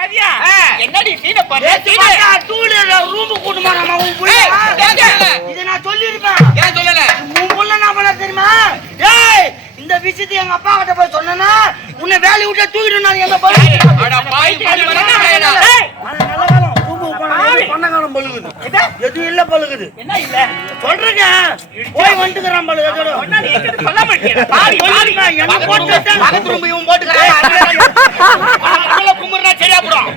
கதியா என்னடி சீன பண்ண ரூம் கூட்டுமா நம்ம இதை நான் சொல்லிருப்பேன். ஏன் சொல்லல? உன் புள்ள நான் பண்ண தெரியுமா? ஏய் இந்த விஷயத்தை எங்க அப்பா கிட்ட போய் சொன்னா உன்னை வேலையை விட்டு தூக்கிட்டு நான் எங்க போய் பண்ணகாலம் பழுகுது. எதுவும் இல்ல பழுகுது. என்ன இல்ல சொல்றேங்க போய் வந்துக்கிறான் பழுகு. என்ன போட்டு கும்புறா சரியா போடும்.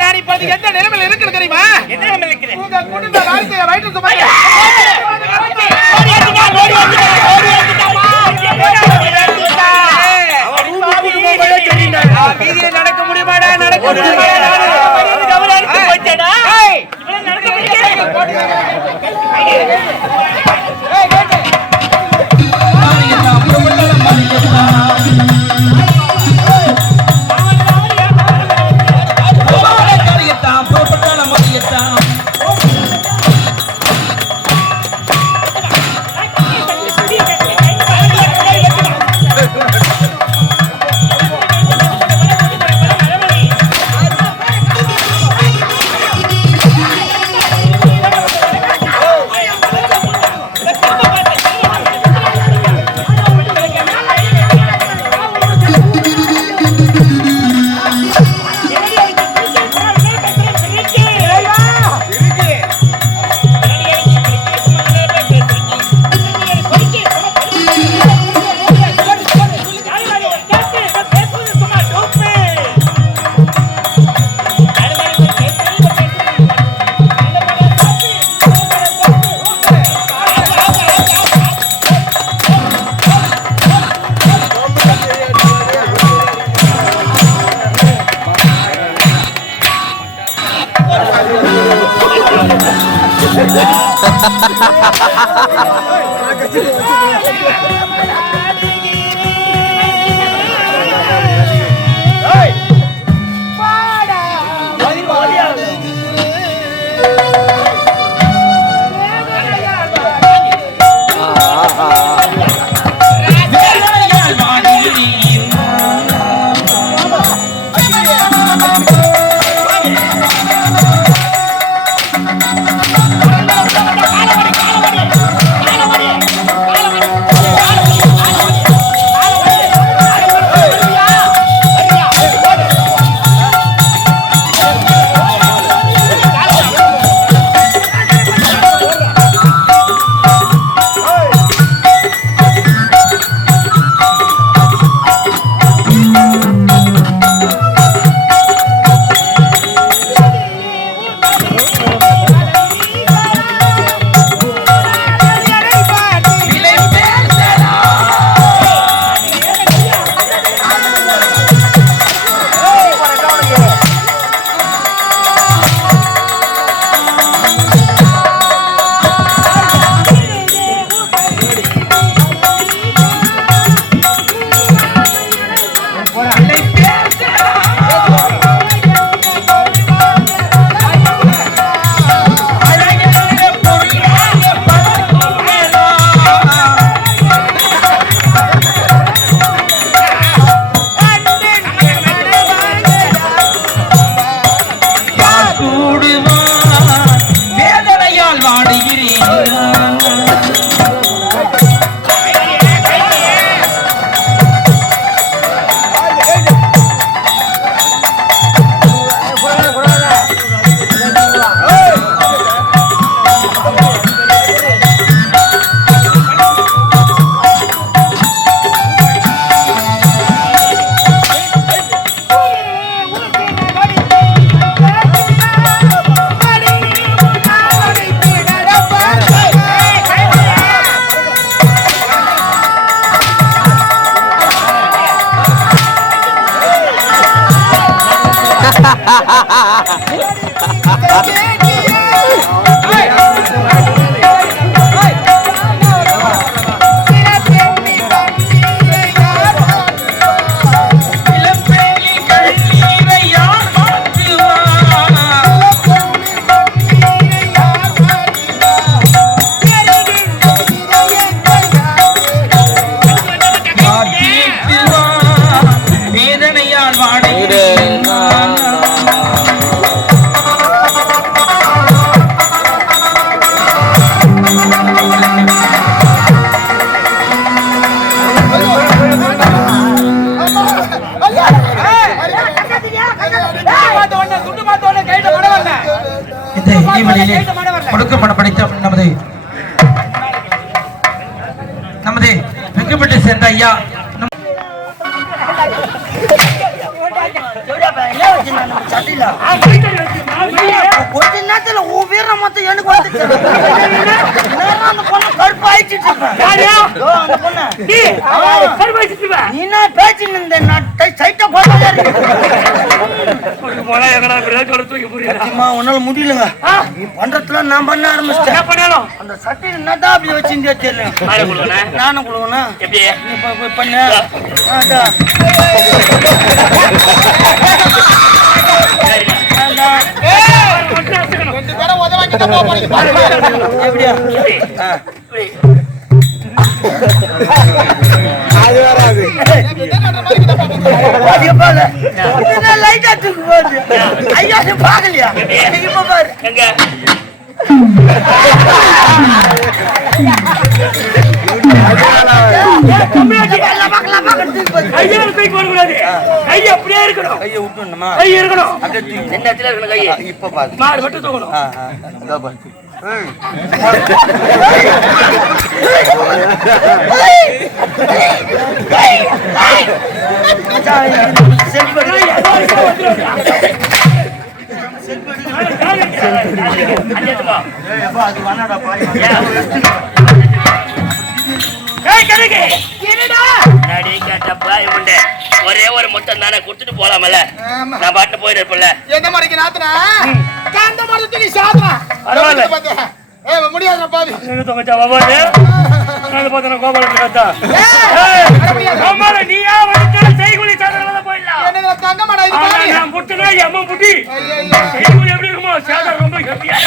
நான் இப்ப எந்த நிலைமையில இருக்கிறது தெரியுமா? என்ன நிலைமையில இருக்கிறேன்? உங்க குடும்ப வாழ்க்கைய ரைட் சுமையா வீதியில நடக்க முடியுமாடா? நடக்க முடியுமாடா? ஒடுக்கப்பட படித்த நமது வெங்கப்பட்டு சேர்ந்த ஐயா கொஞ்ச நேரத்துல உன் வீரம் மொத்தம் எனக்கு வந்துச்சு அந்த பொண்ணு கருப்பு ஆயிடுச்சு நீனா பேச்சு இந்த நட்டை சைட்டா போட்டா உன்னால முடியலங்க நீ பண்றதுல நான் பண்ண ஆரம்பிச்சிட்டேன் அந்த சட்டை என்னதான் அப்படி வச்சிருந்தே தெரியல நானும் கொடுக்கணும் நீ பண்ணு எப்படியா அது வராது லைட்டா தூக்கு போகுது ஐயா பாக்கலையா இப்ப பாரு ஒரே ஒரு முட்டை தானே குடுத்துட்டு போலாமல நான் பாட்டு போயிருப்பல என்ன மாதிரி நாத்தனா காந்த மரத்துக்கு சாதனா பரவாயில்ல முடியாது பாவி நீயா செய்குலி சாதனை போயிடலாம் தங்க மாடா இது பாவி நான் புட்டுனா அம்மா புட்டி செய்குலி எப்படி இருக்குமோ சாதனை ரொம்ப ஹெப்பியா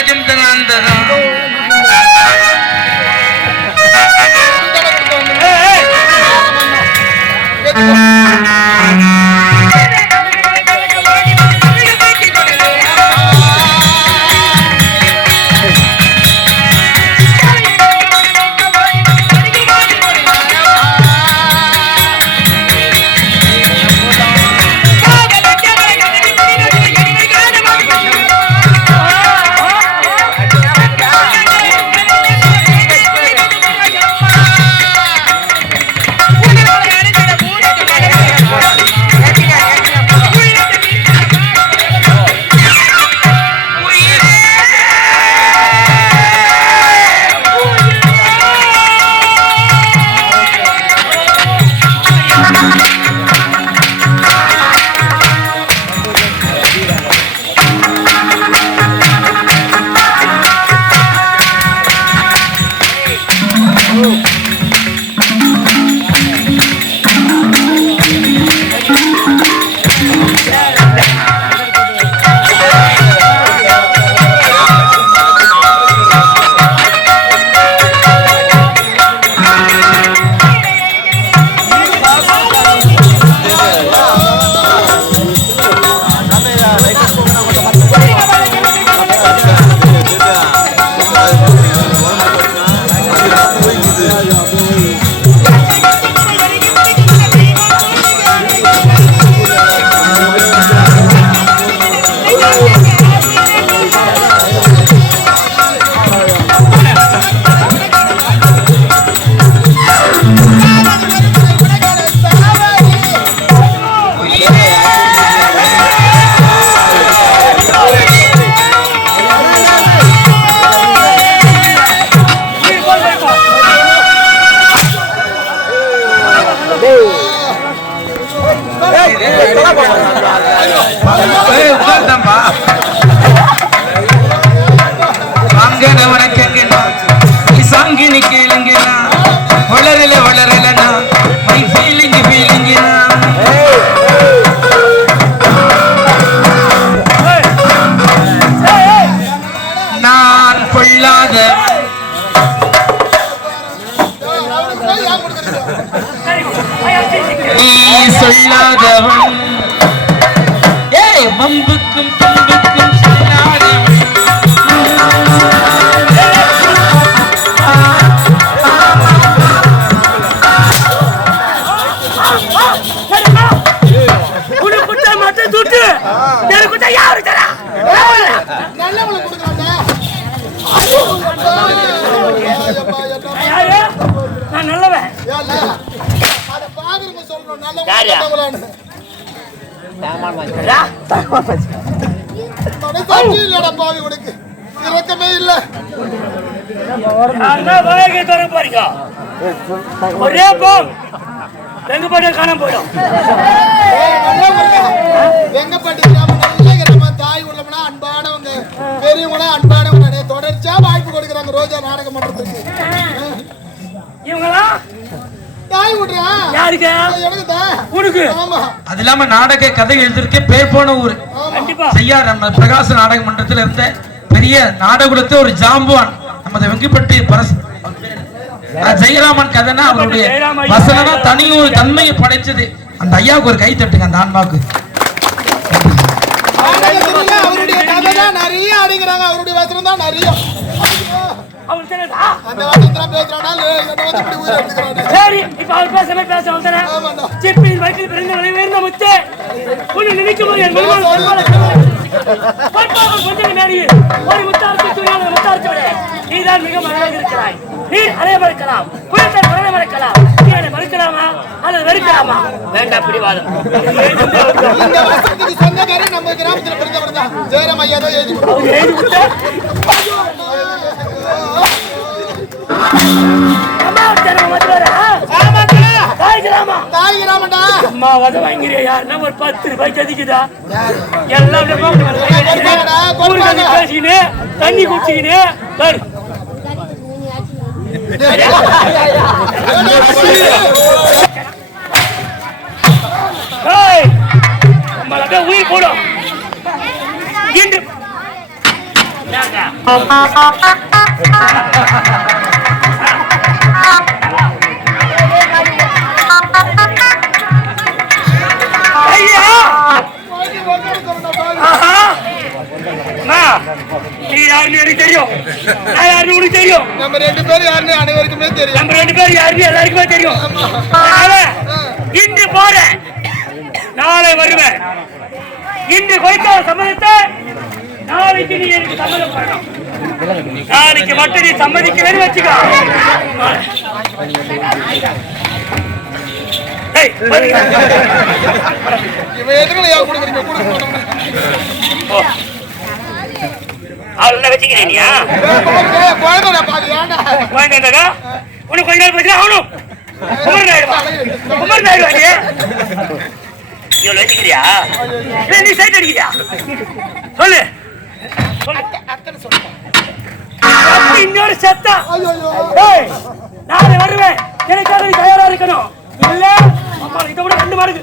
Ajum dana சொல்லாதவன் வம்புக்கும் தும்புக்கும் சொல்லாதவன் ஒரே போம் எங்க போய் காணாம போயிடும். தாய் உள்ளவனா அன்பானவங்க, பெரியவங்களா அன்பானவங்க தொடர்ச்சியா வாய்ப்பு கொடுக்குறாங்க ரோஜா நாடகம் பண்றதுக்கு. இவங்களா தாய் விடுறா யாருக்கு? எனக்கு தான். உனக்கு? ஆமா. அது இல்லாம நாடக கதை எழுதிருக்கே பேர் போன ஊரு. கண்டிப்பா. செய்யார் நம்ம பிரகாச நாடக மன்றத்தில் இருந்த பெரிய நாடகத்தை ஒரு ஜாம்புவான் நமது வெங்கிப்பட்டி பரசு ஜெயராமன் கதைனா அவருடைய வசனம்னா தனி ஒரு தன்மையை படைச்சது. அந்த ஐயாவுக்கு ஒரு கை தட்டுங்க, அந்த ஆன்மாவுக்கு. அவருடைய கதை தான் நிறைய அடிக்கிறாங்க, அவருடைய வசனம் தான் நிறைய. அந்த வசனம் பேசுறானா என்ன வந்து இப்படி உயிர் எடுத்துக்கிறானே. சரி, இப்ப அவர் பேசவே பேச வந்தனே. சிப்பின் வயிற்றில் பிறந்த நிறைவேர்ந்த முத்து உன்னை நினைக்கும்போது என் கொஞ்சம் நேரில் ஒரு முத்தாரத்தை சூழ்நிலை முத்தாரத்தோட நீதான் மிக மனதாக இருக்கிறாய். நீ அறைய மறுக்கலாம், குளத்தை மரணம் மறுக்கலாம். நீ அதை மறுக்கலாமா அல்லது வெறுக்கலாமா? வேண்டாம் பிடிவாதம். இந்த வசனத்துக்கு சொந்தக்காரே நம்ம கிராமத்துல பிறந்தவர் தான் ஜெயராம் ஐயா தான் எழுதி ஒரு 10 ரூபாய்க்கு அதிக்குதா? எல்லாம் பேசிக்கினு தண்ணி குடிச்சுக்கினு உயிர் போடும். யாருன்னு எனக்கு தெரியும். நான் யாருன்னு உனக்கு தெரியும். நம்ம 2 பேரும் யாருன்னு அனைவருக்குமே தெரியும். நம்ம 2 பேரும் யாருன்னு எல்லாருக்குமே தெரியும். அதனால இன்று போறேன், நாளை வருவேன். இன்று கொய்க்கால சம்மதத்தை நாளைக்கு நீ எனக்கு சம்மதம் பண்ணணும். நாளைக்கு மட்டும் நீ சம்மதிக்கலன்னு வச்சுக்கோ. இவன் எதுக்குல யா கொடுக்குறீங்க? அவள வச்சுக்கிறீங்க. குழந்தை பாதி ஏன்டா? குழந்தைங்க உனக்கு கொஞ்ச நாள் போச்சு அவனும் குமர் நாயுடு இவ்வளவு வச்சுக்கிறியா? நீ சைட் அடிக்கிறியா? சொல்லு இன்னொரு சத்தா. நாளை வருவேன், எனக்காக நீ தயாரா இருக்கணும். இல்ல அம்மா இதை விட 2 மடங்கு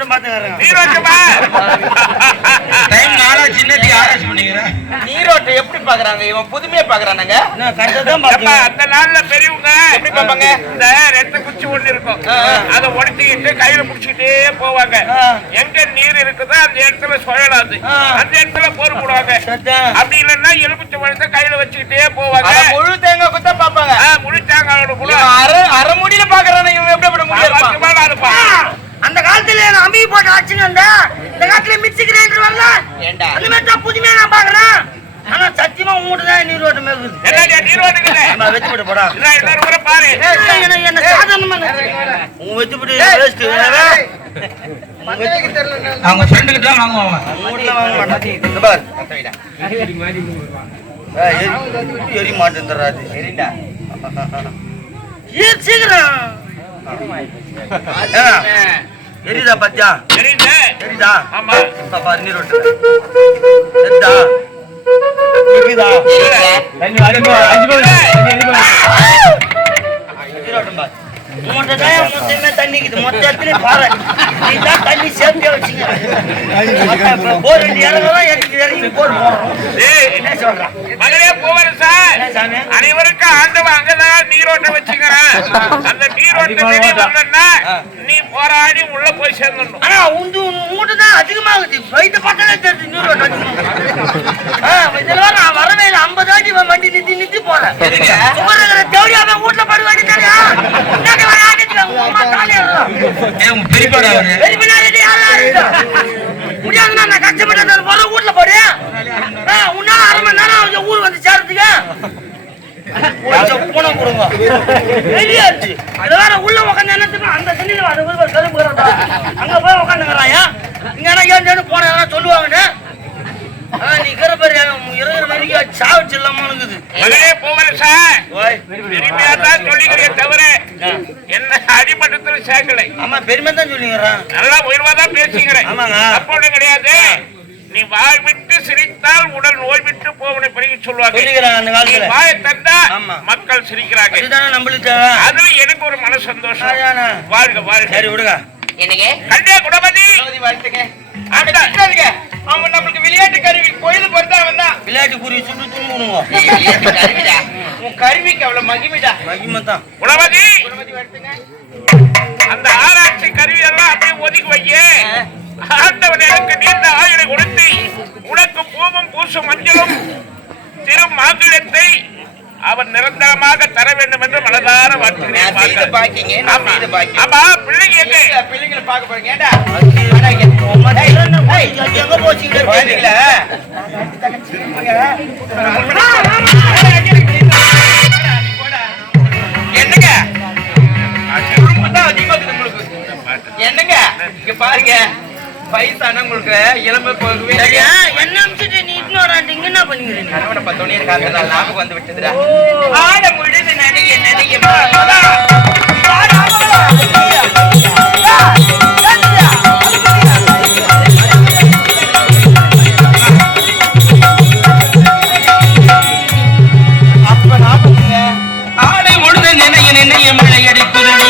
நீரோட்டம் பாத்துக்கிறேன். நீரோட்டமா டைம் நாளா சின்னத்தி ஆராய்ச்சி பண்ணிக்கிறேன். நீரோட்டம் எப்படி பாக்குறாங்க? இவன் புதுமையா பாக்குறானாங்க. நான் கரெக்டாதான் பாத்தேன். அந்த நாள்ல பெரியவங்க எப்படி பாப்பாங்க? இந்த ரெட்ட குச்சி ஒண்ணு இருக்கும், அதை உடைச்சிக்கிட்டு கையில புடிச்சுக்கிட்டே போவாங்க. எங்க நீர் இருக்குதோ அந்த இடத்துல சுழலாது, அந்த இடத்துல போர் போடுவாங்க. அப்படி இல்லைன்னா எலுமிச்சை பழத்தை கையில வச்சுக்கிட்டே போவாங்க. முழு தேங்காய் குத்த பாப்பாங்க. முழு தேங்காயோட கூட அரை முடியில பாக்குறானே இவன் எப்படி முடியாது? அந்த காலத்துல அம்மி போட்டு ஆச்சுங்க. இந்த காலத்துல மிக்சி கிரைண்டர் வரல, அந்த மாதிரி தான் புதுமையா நான் பாக்குறேன். ஆனா சத்தியமா உங்ககிட்ட தான் நீரோட்டம் இருக்குது. நீரோட்டம் வச்சு போட்டு போடா. பாரு என்ன சாதாரணமா உங்க வச்சு போட்டு வேஸ்ட். அவங்க ஃப்ரெண்டுக்கு தான் வாங்குவாங்க. எரி மாட்டேன் சீக்கிரம் எரிதா பத்தியா? எரிதா? ஆமா. பாரு நீரோட்டம் தண்ணிக்குது மொத்தத்துல பாரு. நீதான் தண்ணி சேஃப்டியா வச்சுங்க. போர் இறங்கி போர் என்ன சொல்றான்? அனைவருக்கும் ஆண்டவன் அங்கதான் நீரோட்டம் வச்சுக்கிறேன். அந்த நீரோட்டம் நீ போராடி உள்ள போய் சேர்ந்துடணும். ஆனா உங்ககிட்ட தான் அதிகமாகுது. வயிற்று பக்கத்துல தெரிஞ்சு நீரோட்டம் நான் வரவே இல்லை. 50 வாட்டி வண்டி நிறுத்தி போறேன். தேவையான வீட்டுல படுவாடி தெரியா முடியாதுன்னா நான் கஷ்டப்பட்டு வீட்டுல போடு. உன்னால அரை மணி நேரம் ஊர் வந்து சேர்றதுக்கு பூனை கொடுங்க. வெளியாச்சு வேற உள்ள உட்காந்து என்ன அந்த தண்ணியில அங்க போய் உட்காந்துக்கிறாயா? இங்க ஏன் போன சொல்லுவாங்கன்னு நீ இருக்கிற வரைக்கும் சாவிச்சு இல்லாம இருக்குது. தவிர என்ன அடிமட்டத்துல சேர்க்கலை. ஆமா பெருமை தான் சொல்லிக்கிறேன். நல்லா உயர்வாதான் பேசுகிறேன். ஆமாங்க அப்போட கிடையாது. நீ வாய் விட்டு சிரித்தால் உடல் நோய் விட்டு போவனை பிறகு சொல்லுவாங்க. வாயை தந்தா மக்கள் சிரிக்கிறாங்க. அதுல எனக்கு ஒரு மன சந்தோஷம். வாழ்க வாழ்க. சரி விடுங்க. கண்டே குணபதி வாழ்த்துங்க. அவன் நம்மளுக்கு விளையாட்டு கருவி கோயில் பொறுத்தா வந்தான். விளையாட்டு குறி சுட்டு தூங்குங்க. உன் கருவிக்கு அவ்வளவு மகிமைடா. மகிமை தான். குணபதி வாழ்த்துங்க. அந்த ஆராய்ச்சி கருவி எல்லாம் அப்படியே ஒதுக்கி வையே. ஆண்டவன் எனக்கு நீண்ட ஆயுளை கொடுத்து உனக்கு பூமும் பூசும் மஞ்சளும் திரு மாங்கலத்தை அவன் நிரந்தரமாக தர வேண்டும் என்று மனதார வாழ்த்துகிறேன். பிள்ளைங்களை பார்க்க போறீங்க. என்னங்க என்னங்க இங்க பாருங்க, வயசான உங்களுக்கு இளமை போகவே என்ன அம்சிட்டு நீ இங்க என்ன பண்ணிக்கிறீங்க? கணவனை பார்த்தோன்னே எனக்கு அந்த நாள் ஞாபகம் வந்து விட்டதுடா. ஆட முழுது நினைக்க நினைக்க அப்ப ஞாபகங்க ஆடை முழுது நினைய நினைய மழை அடிக்கிறது.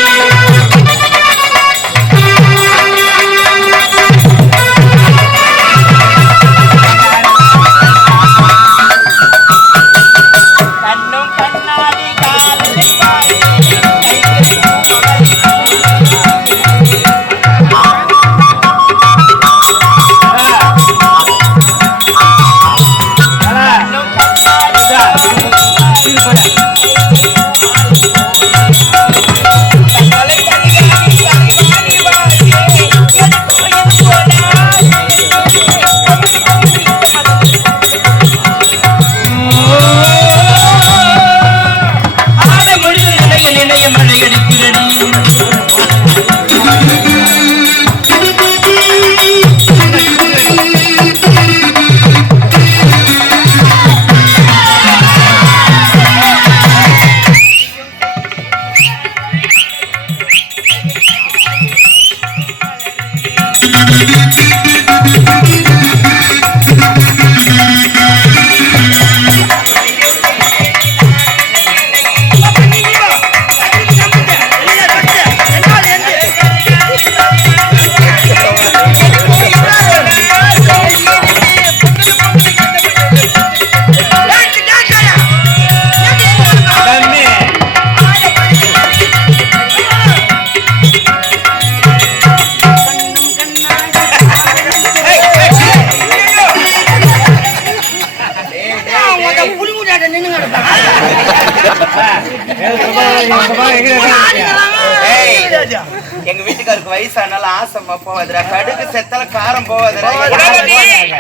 எங்க வீட்டுக்காருக்கு வயசானால ஆசைமா போவாதுரா, கடுகு செத்தல காரம் போவாதுரா.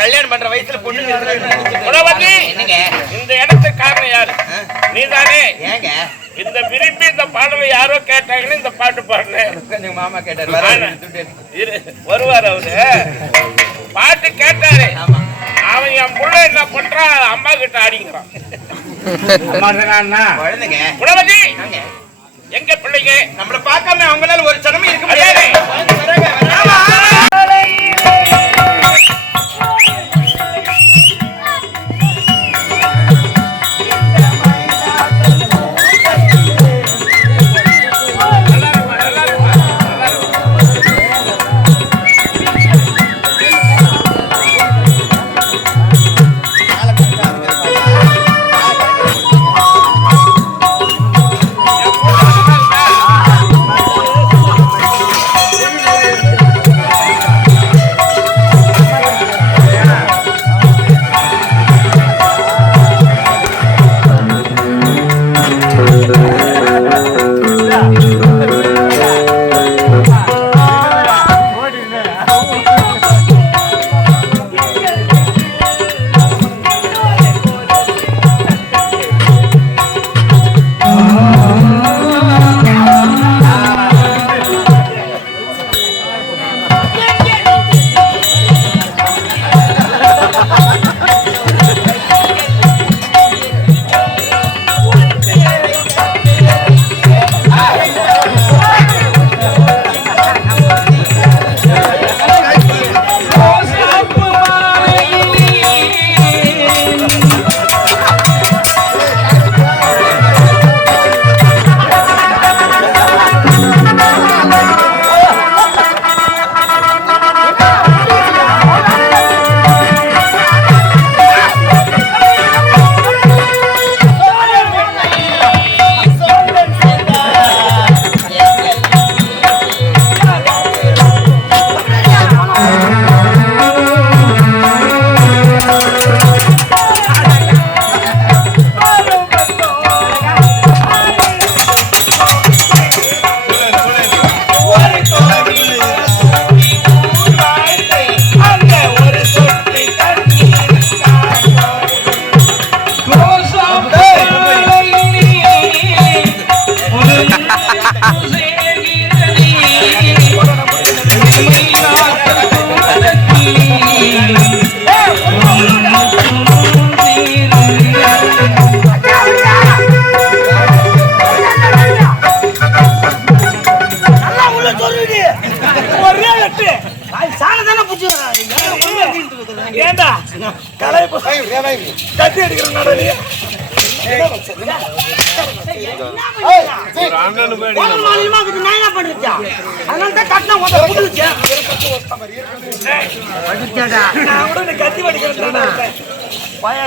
கல்யாணம் பண்ற வயசுல பொண்ணு என்னங்க இந்த இடத்துக்கு காரணம் யாரு? நீதானே? ஏங்க இந்த விரும்பி இந்த பாடலை யாரோ கேட்டாங்கன்னு இந்த பாட்டு பாடுறேன். எங்க மாமா கேட்டாரு, வருவார் அவரு. பாட்டு கேட்டாரு. அவன் என் புள்ள என்ன பண்றான், அம்மா கிட்ட ஆடிக்கிறான். குழந்தைங்க குணவதி எங்க பிள்ளைங்க நம்மள பார்க்காம அவங்களால ஒரு சனமே இருக்க முடியாது.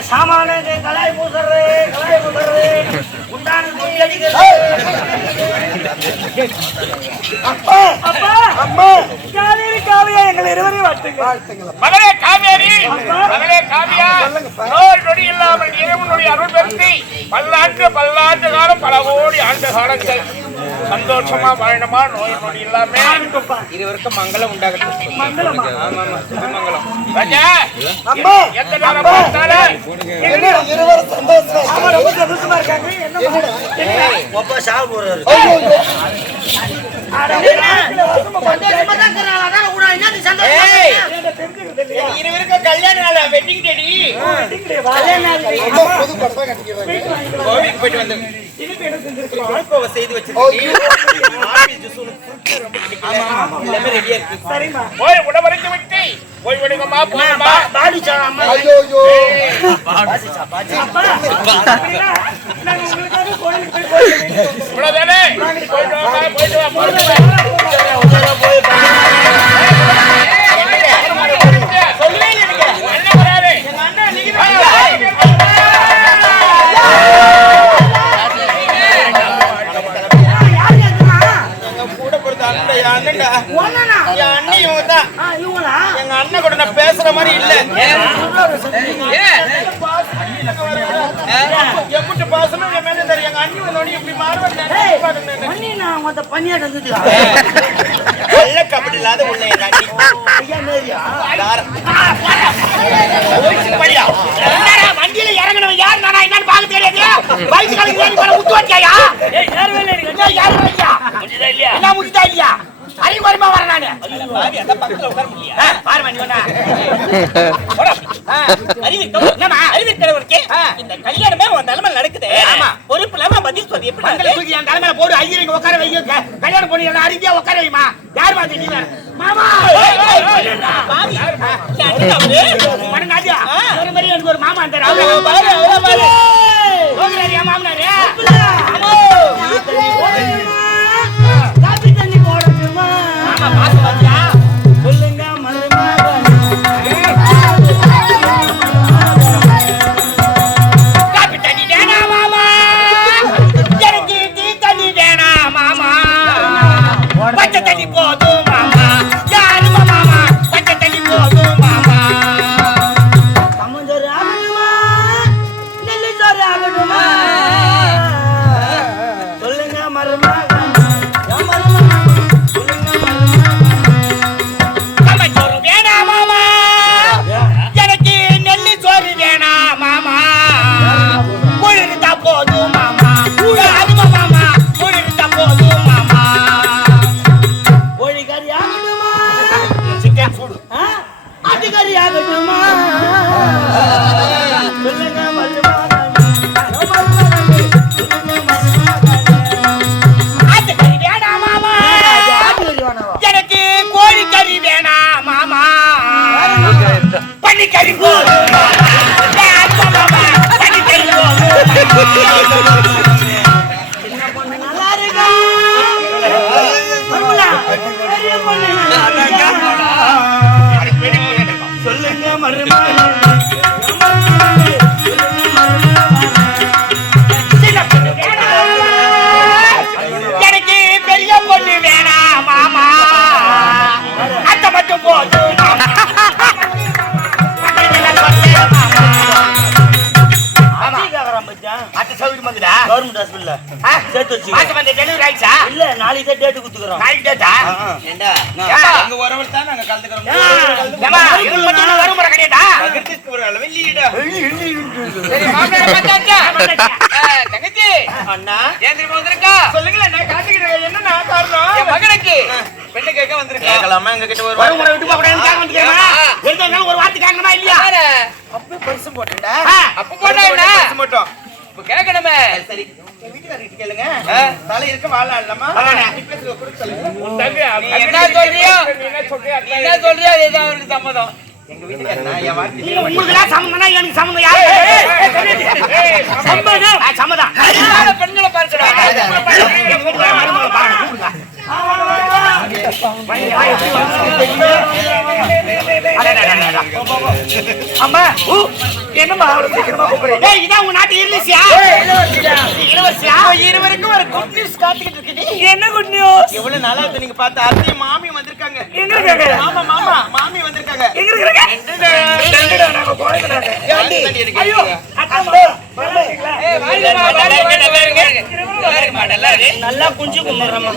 சாமான கலாய் பூசறது உண்டான எங்களை இருவரையும் மகளே காவேரி, மகளே காவியா, நோய் நொடி இல்லாமல் இறைவனுடைய அருள் பெருத்தி பல்லாண்டு காலம் பல கோடி ஆண்டு காலங்கள் சந்தோஷமா வாழணுமா, நோய் நொடி இல்லாம இருவருக்கும் மங்களம் உண்டாகட்டும். மங்களம் ராஜா, எந்த நேரம் பார்த்தாலும் இருவரும் சந்தோஷமா இருக்காங்க. ஒப்பா சாவு போறாரு. இருவருக்கும் கல்யாண நாள் வெட்டிங் டேடி. கோவிலுக்கு போயிட்டு வந்து பால்கோவா செய்து வச்சிருக்கேன். எல்லாமே ரெடியா இருக்கு. போய் உடவரைக்கு விட்டு போய் விடுங்கம்மா, போங்கம்மா. இவ்வளவுதானே? போயிட்டு வாங்க, போயிட்டு வா, போயிட்டு வா. என்ன வராது? கூட பொறுத்த அண்ணன்டா, என் அண்ணி இவங்க தான். எங்க அண்ணன் கூட நான் பேசுற மாதிரி இல்ல. எம்பிட்டு பாசமா என் மேல இருந்தாரு. எங்க அண்ணி வந்து இப்படி மாறுவாங்க. மொத்த பண்ணியாட்டு வந்துட்டியா நல்ல கபடி இல்லாத உள்ள என்னாடி ஐயா மேரியா வண்டியில இறங்கணும் யார் நானா என்னன்னு பாக்க தெரியாது பைக் கலந்து ஏறி போற முத்து வச்சியா ஏய் யார் வேலை இருக்கு யார் வச்சியா முடிதா இல்லையா என்ன முடிதா இல்லையா அறி வருமா வர நானே பாவி அந்த பக்கத்துல உட்கார முடியல பாரு மணி ஒண்ணா அறிவி என்னமா அறிவி தலைவருக்கு இந்த கல்யாணமே உன் தலைமையில நடக்குது ஆமா பொறுப்பு இல்லாம பதில் சொல்லி எப்படி மங்கள தூக்கி என் தலைமையில போடு ஐயருக்கு உட்கார வைங்க கல்யாணம் பண்ணி எல்லாம் அறிவியா உட்கார வைமா யார் பாத்து நீ மாமா பாவி மணி நாதியா ஒரு மாதிரி எனக்கு ஒரு மாமா அந்த அவள பாரு அவள பாரு ஓகேயா மாமனாரே அம்மா காபி தண்ணி போடுமா மாமா பாத்து பாத்தியா சொல்லுங்க மருமகன் காபி தண்ணி வேணா மாமா எனக்கு டீ தண்ணி வேணா மாமா பச்சை தண்ணி போதும் மாமா யாருமா மாமா பச்சை தண்ணி போதும் மாமா சமுந்தர ஆகணுமா நெல்லு சோறு ஆகணுமா சொல்லுங்க மருமகன் என் மருமகன் சொல்லுங்க மருமகன் சமைச்சோறு வேணா மாமா எனக்கு நெல்லு சோறு வேணா மாமா உழுந்தா போதும் மாமா யாருமா மாமா உழுந்தா போதும் மாமா கோழிக்கறி ஆகணுமா சிக்கன் சூடு ஆட்டுக்கறி ஆகணுமா சொல்லுங்க மருமகன் என் மருமகன் சொல்லுங்க மருமகன் ஆட்டுக்கறி வேணா மாமா ஆட்டுக்கறி வேணாவா எனக்கு கோழிக்கறி வேணா மாமா பன்னிக்கறி போதும் மாமா. யாருமா மாமா பன்னிக்கறி போதும் சின்ன பொண்ணு நல்லா இருக்கா மருமலா பெரிய பொண்ணு நல்லா இருக்கா சொல்லுங்க மருமகன் என் மருமகன் சொல்லுங்க மருமகன் சின்ன பொண்ணு வேணா எனக்கு பெரிய பொண்ணு வேணா மாமா அத்தை மட்டும் போதும் மாமா. கேக்குறான் பத்தியா அத்தை சௌகரியம் வந்துடா கவர்மெண்ட் ஹாஸ்பிட்டல்ல சேர்த்து வச்சு மாசம் வந்து டெலிவரி ஆயிடுச்சா இல்ல நாளைக்கு தான் டேட் குடுத்துக்கறோம் நாளைக்கு டேட்டா ஏண்டா எங்க உறவுல தான் நாங்க கலந்துக்கிறோம் ஏமா இது மட்டும் வருமுறை கிடையாதா பகிர்ந்துக்கு ஒரு அளவு இல்லையடா சரி மாப்பிள்ளை பார்த்தாச்சா தங்கச்சி அண்ணா ஏன் திரும்ப வந்திருக்கா சொல்லுங்களேன் நான் காட்டுக்கிறேன் என்னன்னா காரணம் என் மகனுக்கு பெண்ணு கேட்க வந்திருக்கேன் கேட்கலாமா எங்க கிட்ட ஒரு வருமுறை விட்டு போக கூடாதுன்னு கேட்க வந்துருக்கேன் இருந்தாலும் ஒரு வார்த்தை கேட்கணுமா இல்லையா அப்பவே பரிசு போட்டேன்டா அப்ப போட்டா என்ன பரிசு மட்டும் இப்ப கேட்கணுமே சரி என் வீட்டுக்காரர்கிட்ட கேளுங்க தலை இருக்க வாழ இல்லமா பேசுங்க கொடுக்க சொல்லுங்க நீ என்ன சொல்றியோ நீ என்ன சொல்றியோ இதுதான் அவருக்கு சம்மதம் எங்க வீட்டுக்காரனா என் வார்த்தை நீங்க உங்களுக்கு தான் சம்மதம்னா எனக்கு சம்மதம் யாரு சம்மதம் சம்மதம் பெண்களை அம்மா என்னம்மா இதான் உங்க நாட்டு இலவசியா இலவசியா இருவருக்கும் ஒரு குட் நியூஸ் காத்துக்கிட்டு இருக்குது என்ன குட் நியூஸ் எவ்வளவு நாளா இருந்து நீங்க பார்த்த அத்தை மாமி வந்திருக்காங்க எங்க இருக்காங்க மாமா மாமா மாமி வந்திருக்காங்க எங்க இருக்காங்க ஐயோ நல்லா குஞ்சு கும்பிடுறோம்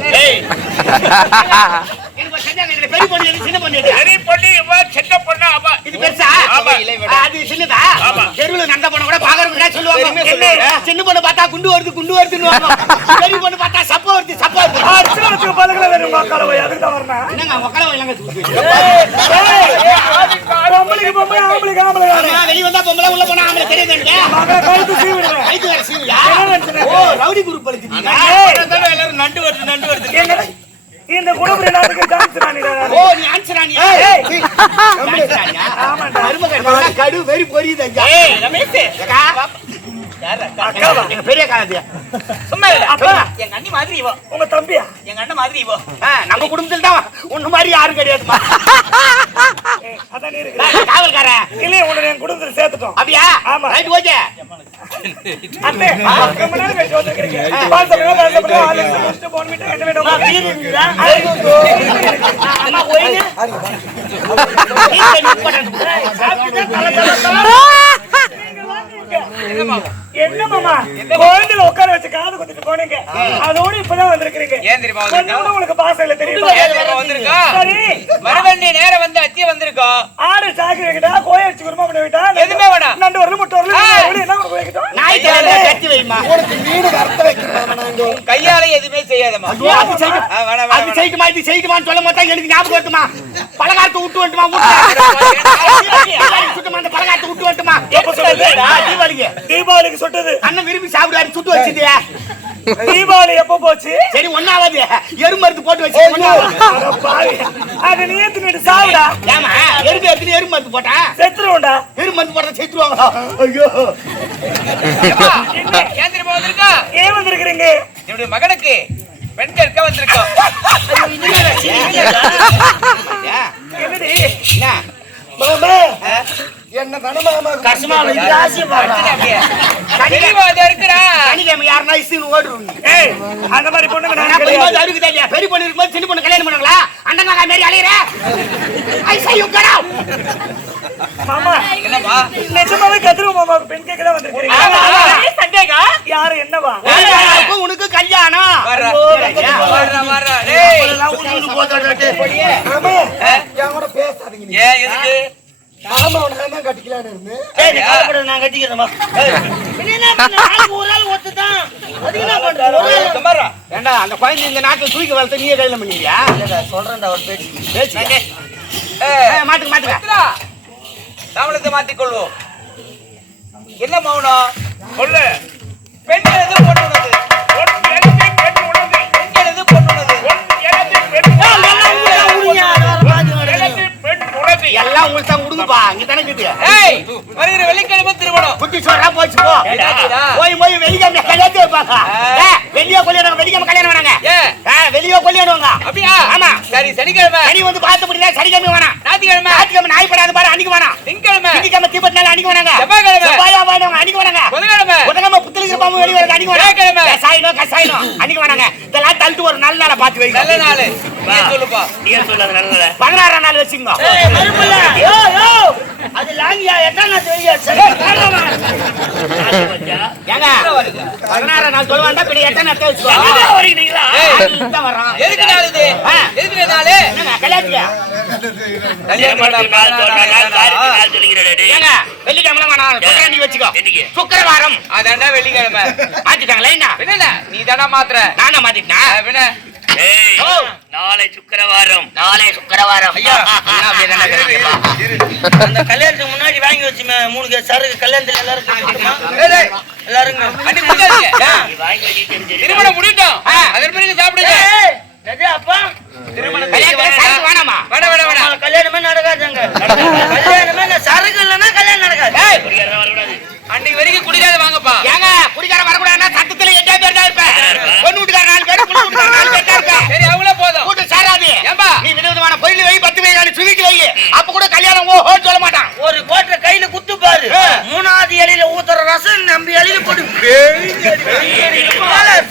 பெரிய பொண்ணு சின்ன பொண்ணு பெரிய பொண்ணு இவ, சின்ன பொண்ணு அவ. இது பெருசா ஆமா. அது சின்னதா தெருவுல நந்த பொண்ணு கூட பாக்குறதுக்கு சொல்லுவாங்க என்ன, சின்ன பொண்ணு பார்த்தா குண்டு வருது குண்டு வருதுன்னு பெரிய பொண்ணு பார்த்தா சப்ப வருது சப்ப வருது பழங்களை வேணும் மக்களை அதுக்கு தான் வரணும் என்னங்க மக்களை இல்லங்க பொம்பளைக்கு பொம்பளை ஆம்பளைக்கு ஆம்பளை வெளிய வந்தா பொம்பளை உள்ள போனா ஆம்பளை தெரியுதுங்க கழுத்து சீவிடுவேன் கைத்து வேற சீவியா ஓ ரவுடி குரூப் படுத்துட்டீங்க எல்லாரும் நண்டு வருது இந்த குடும்பம் எல்லாத்துக்கும் டான்ஸ் ராணிடா ஓ நீ ஆன்சரானியா ஆமாண்டா மருமகன் கடு வெறி பொரியுது ஐயா ஏய் ரமேஷ் அக்கா எங்க பெரிய காலத்தியா சும்மா இல்ல அப்பா எங்க அண்ணி மாதிரி இவோ உங்க தம்பியா எங்க அண்ணன் மாதிரி இவோ நம்ம குடும்பத்துல தான் உன்ன மாதிரி யாரும் கிடையாதுமா அதான் நீ இருக்கு காவல்கார இல்லையே உன்னை என் குடும்பத்துல சேர்த்துட்டோம் அப்படியா ஆமா. ரைட் ஓகே அண்ணே ரொம்ப நேரம் பேசி வந்துருக்கீங்க பால் சாப்பிடுங்க ஆளு முடிச்சுட்டு போன் மீட்டர் என்ன வேணும் அம்மா போயிடு என்ன மாமா குழந்தைல உட்கார வச்சு காது குத்திட்டு போனீங்க அதோட இப்பதான் வந்திருக்கீங்க ஏன் தெரியுமா கொஞ்சம் உங்களுக்கு பாசம் இல்ல தெரியுமா வந்திருக்கா சரி மறுபடியும் நேரம் வந்து அத்தி வந்திருக்கோம் ஆடு சாக்கி வைக்கிட்டா கோய வச்சு குருமா பண்ணி விட்டா எதுவுமே வேணாம் நண்டு வரல முட்டை வரல என்ன கொடுக்க வைக்கிட்டோம் நாய் கட்டி வைமா உனக்கு மீன் அர்த்த வைக்கிறேன் கையால எதுவுமே செய்யாதமா அது செய்யுமா இது செய்யுமான்னு சொல்ல மாட்டா எனக்கு ஞாபகம் வருமா பலகாரத்தை விட்டு வந்துமா சுத்தமா அந்த பலகாரத்தை விட்டு வந்துமா எப்ப சொல்றது தீபாவளிக்கு சுட்டது அண்ணன் விரும்பி சாப்பிடுவாரு சுட்டு வச்சுட்டியா தீபாவளி எப்ப போச்சு சரி ஒன்னாவது எருமருந்து போட்டு வச்சு அது நீ எடுத்துட்டு சாப்பிடா ஏமா எறும்பு எடுத்து எருமருந்து போட்டா செத்துருவோண்டா எருமருந்து போட்டா செத்துருவாங்க ஐயோ ஏன் தெரியுமா வந்திருக்கா ஏன் வந்திருக்கிறீங்க என்னுடைய மகனுக்கு பெண் கேட்க வந்திருக்கோம் என்னடி மாமா என்ன தானே கஷ்டமா இது ஆசியம் இருக்கிறா சனிக்கிழமை யாருன்னா இசுன்னு ஓடுறோம் ஏய் அந்த மாதிரி பொண்ணுங்க நான் கிடையாது அதுக்கு தெரியா பெரிய பொண்ணு இருக்கும்போது சின்ன பொண்ணு கல்யாணம் பண்ணாங்களா அண்ணன் மகா மாரி அலையற ஐ சே யூ கட் அவுட் மாமா என்னப்பா நிஜமாவே கதிரு மாமாவுக்கு பெண் கேட்க தான் வந்திருக்கீங்க சந்தேகா யாரு என்னவா உனக்கு கல்யாணம் வர்றா வர்றா டேய் உனக்கு போடாடே ஆமா என் கூட பேசாதீங்க நீ. ஏன் எதுக்கு மாமா உனக்கு தான் கட்டிக்கலான்னு இருந்தேன். ஏய் நீ கவலைப்படாத நான் கட்டிக்கிறேன்மா ஒரு ஆள் ஒத்துதான் அது என்ன பண்ற சும்மாரா ஏண்டா அந்த குழந்தை இந்த நாட்டுல தூக்கி வளர்த்து நீயே கையில பண்ணியா சொல்றேன்டா ஒரு பேச்சு மாட்டுக்கு மாட்டுக்க தாமலத்தை மாத்திக்கொள்வோம் என்ன மௌனம் சொல்லு பெண் எது பொண்ணுனது உன் எனது பெண் உனது பெண் எது பொண்ணுனது உன் எனது பெண் எனது பெண் உனது எல்லாம் உங்களுக்கு தான் கொடுங்கப்பா இங்க தானே இருக்குது ஏய் வருகிற வெள்ளிக்கிழமை திருமணம் குட்டி சொல்றா போச்சு போ போய் வெள்ளிக்கிழமை கல்யாணத்தை வைப்பாங்க வெளியே கல்யாணம் வெள்ளிக்கிழமை கல்யாணம் வேணாங்க வெளியே கல்யாணம் அப்படியா ஆமா சரி சனிக்கிழமை சனி வந்து பார்த்து முடியல சனிக்கிழமை வேணாம் ஞாயிற்றுக்கிழமை ஞாயிற்றுக்கிழமை நாய் படாத பாரு அன்னைக்கு வேணாம் திங்கக்கிழமை திங்கக்கிழமை தீபத்தினால அன்னைக்கு வேணாங்க செவ்வாய்க்கிழமை செவ்வாயா வேணும் அன்னைக்கு வேணாங்க புதன்கிழமை புதன்கிழமை புத்தலிக்கிற பாம்பு வெளியே வருது அன்னைக்கு வியாழக்கிழமை. வேணாங்க கசாயினம் கசாயினம் அன்னைக்கு வேணாங்க இதெல்லாம் தள்ளிட்டு ஒரு நல்ல நாளை பார்த்து வைங்க நல்ல நாள் நீ சொல்லுப்பா நீ சொல்லாத நல்ல நாள் 16ஆம் நாள் வச்சுங்க அது லாங்கியா எட்டாம் ஏங்க 16ஆம் நாள் சொல்லுவாண்டா பின்ன எட்டாம் நாள் வச்சுக்கோ வரீங்களா வர்றான் எதுக்கு நாள் இது எதுக்கு நாள் என்னங்க கல்யாணத்துக்கு ஏங்க வெள்ளிக்கிழமை வேணாம் சுக்கரண்டி வச்சுக்கோ சுக்கரவாரம் அதாண்டா வெள்ளிக்கிழமை மாத்திட்டாங்களா என்ன என்ன நீ தானே மாத்திர நானே மாத்திட்டேன் பின்ன நாளை சுக்கரவாரம் ஐயா அந்த கல்யாணத்துக்கு முன்னாடி வாங்கி வச்சுமே 3 கேஸ் சரக்கு கல்யாணத்துல எல்லாரும் குடிக்கட்டுமா? எல்லாரும் அடி முடியாதீங்க திருமணம் முடிட்டோம் அதன் பிறகு சாப்பிடுங்க அப்பா திருமணம் கல்யாணம் சரக்கு வேணாமா வேணாம் வேணாம் வேணாம் கல்யாணமே நடக்காதுங்க கல்யாணமே சரக்கு இல்லைன்னா கல்யாணம் நடக்காது அன்னைக்கு வரைக்கும் குடிக்காத வாங்கப்பா ஏங்க குடிக்கார வரக்கூடாதுன்னா சத்தத்துல 8 பேர் தான் இருப்பேன் பொண்ணு வீட்டுக்கார 4 பேர் பொண்ணு வீட்டுக்கார 4 பேர் தான் இருப்பேன் சரி அவங்களே போதும் கூட்டு சாராது ஏம்பா நீ விதவிதமான பொருள் வை 10 வை சுவிக்கு வை அப்ப கூட கல்யாணம் ஓஹோன்னு சொல்ல மாட்டான் ஒரு கோட்டை கையில குத்து பாரு 3வது இலையில ஊத்துற ரசம் நம்ம இலையில போட்டு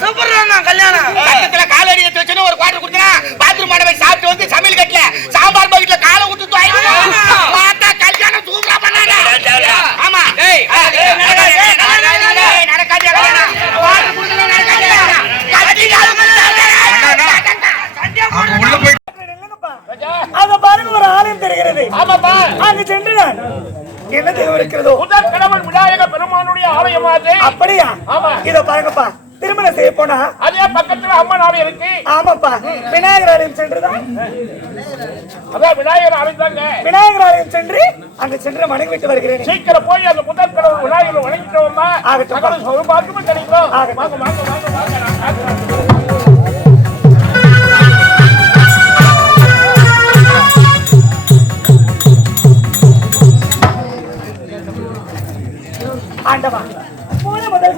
சூப்பரா கல்யாணம் சத்தத்துல கால் அடி எடுத்து வச்சுன்னு ஒரு குவார்டர் குடுத்தா பாத்ரூம் மாட போய் சாப்பிட்டு வந்து சமையல் கட்டல சாம்பார் பக்கெட்ல காலை விட்டு பார்த்தா கல்யாணம் சூப்பரா பண்ணாங்க ஆமா டேய் நடக்காது கல்யாணம் குவார்டர் குடுத்தா நடக்காது அவங்க உள்ள போய் அத பாருங்க ஒரு ஆலயம் தெரிகிறது ஆமாப்பா அங்கு சென்று நான் என்ன தெய்வம் இருக்கிறதோ முதல் கடவுள் விநாயக பெருமானுடைய ஆலயம் அது. அப்படியா ஆமா. இத பாருங்கப்பா திருமணம் செய்ய போனா அதே பக்கத்துல அம்மன் ஆலயம் இருக்கு. ஆமாப்பா விநாயகர் ஆலயம் சென்றுதான் அதான் விநாயகர் ஆலயம் தாங்க. விநாயகர் ஆலயம் சென்று அங்கு சென்று வணங்கி விட்டு வருகிறேன் சீக்கிரம் போய் அந்த முதல் கடவுள் விநாயகர் வணங்கிட்டு வந்தா ஆகட்டும். சகல சௌபாக்கியமும் கிடைக்கும். ஆகட்டும். வாங்க வாங்க வாங்க வாங்க நான் காட்டுறேன். ஆண்டவா போன முதல்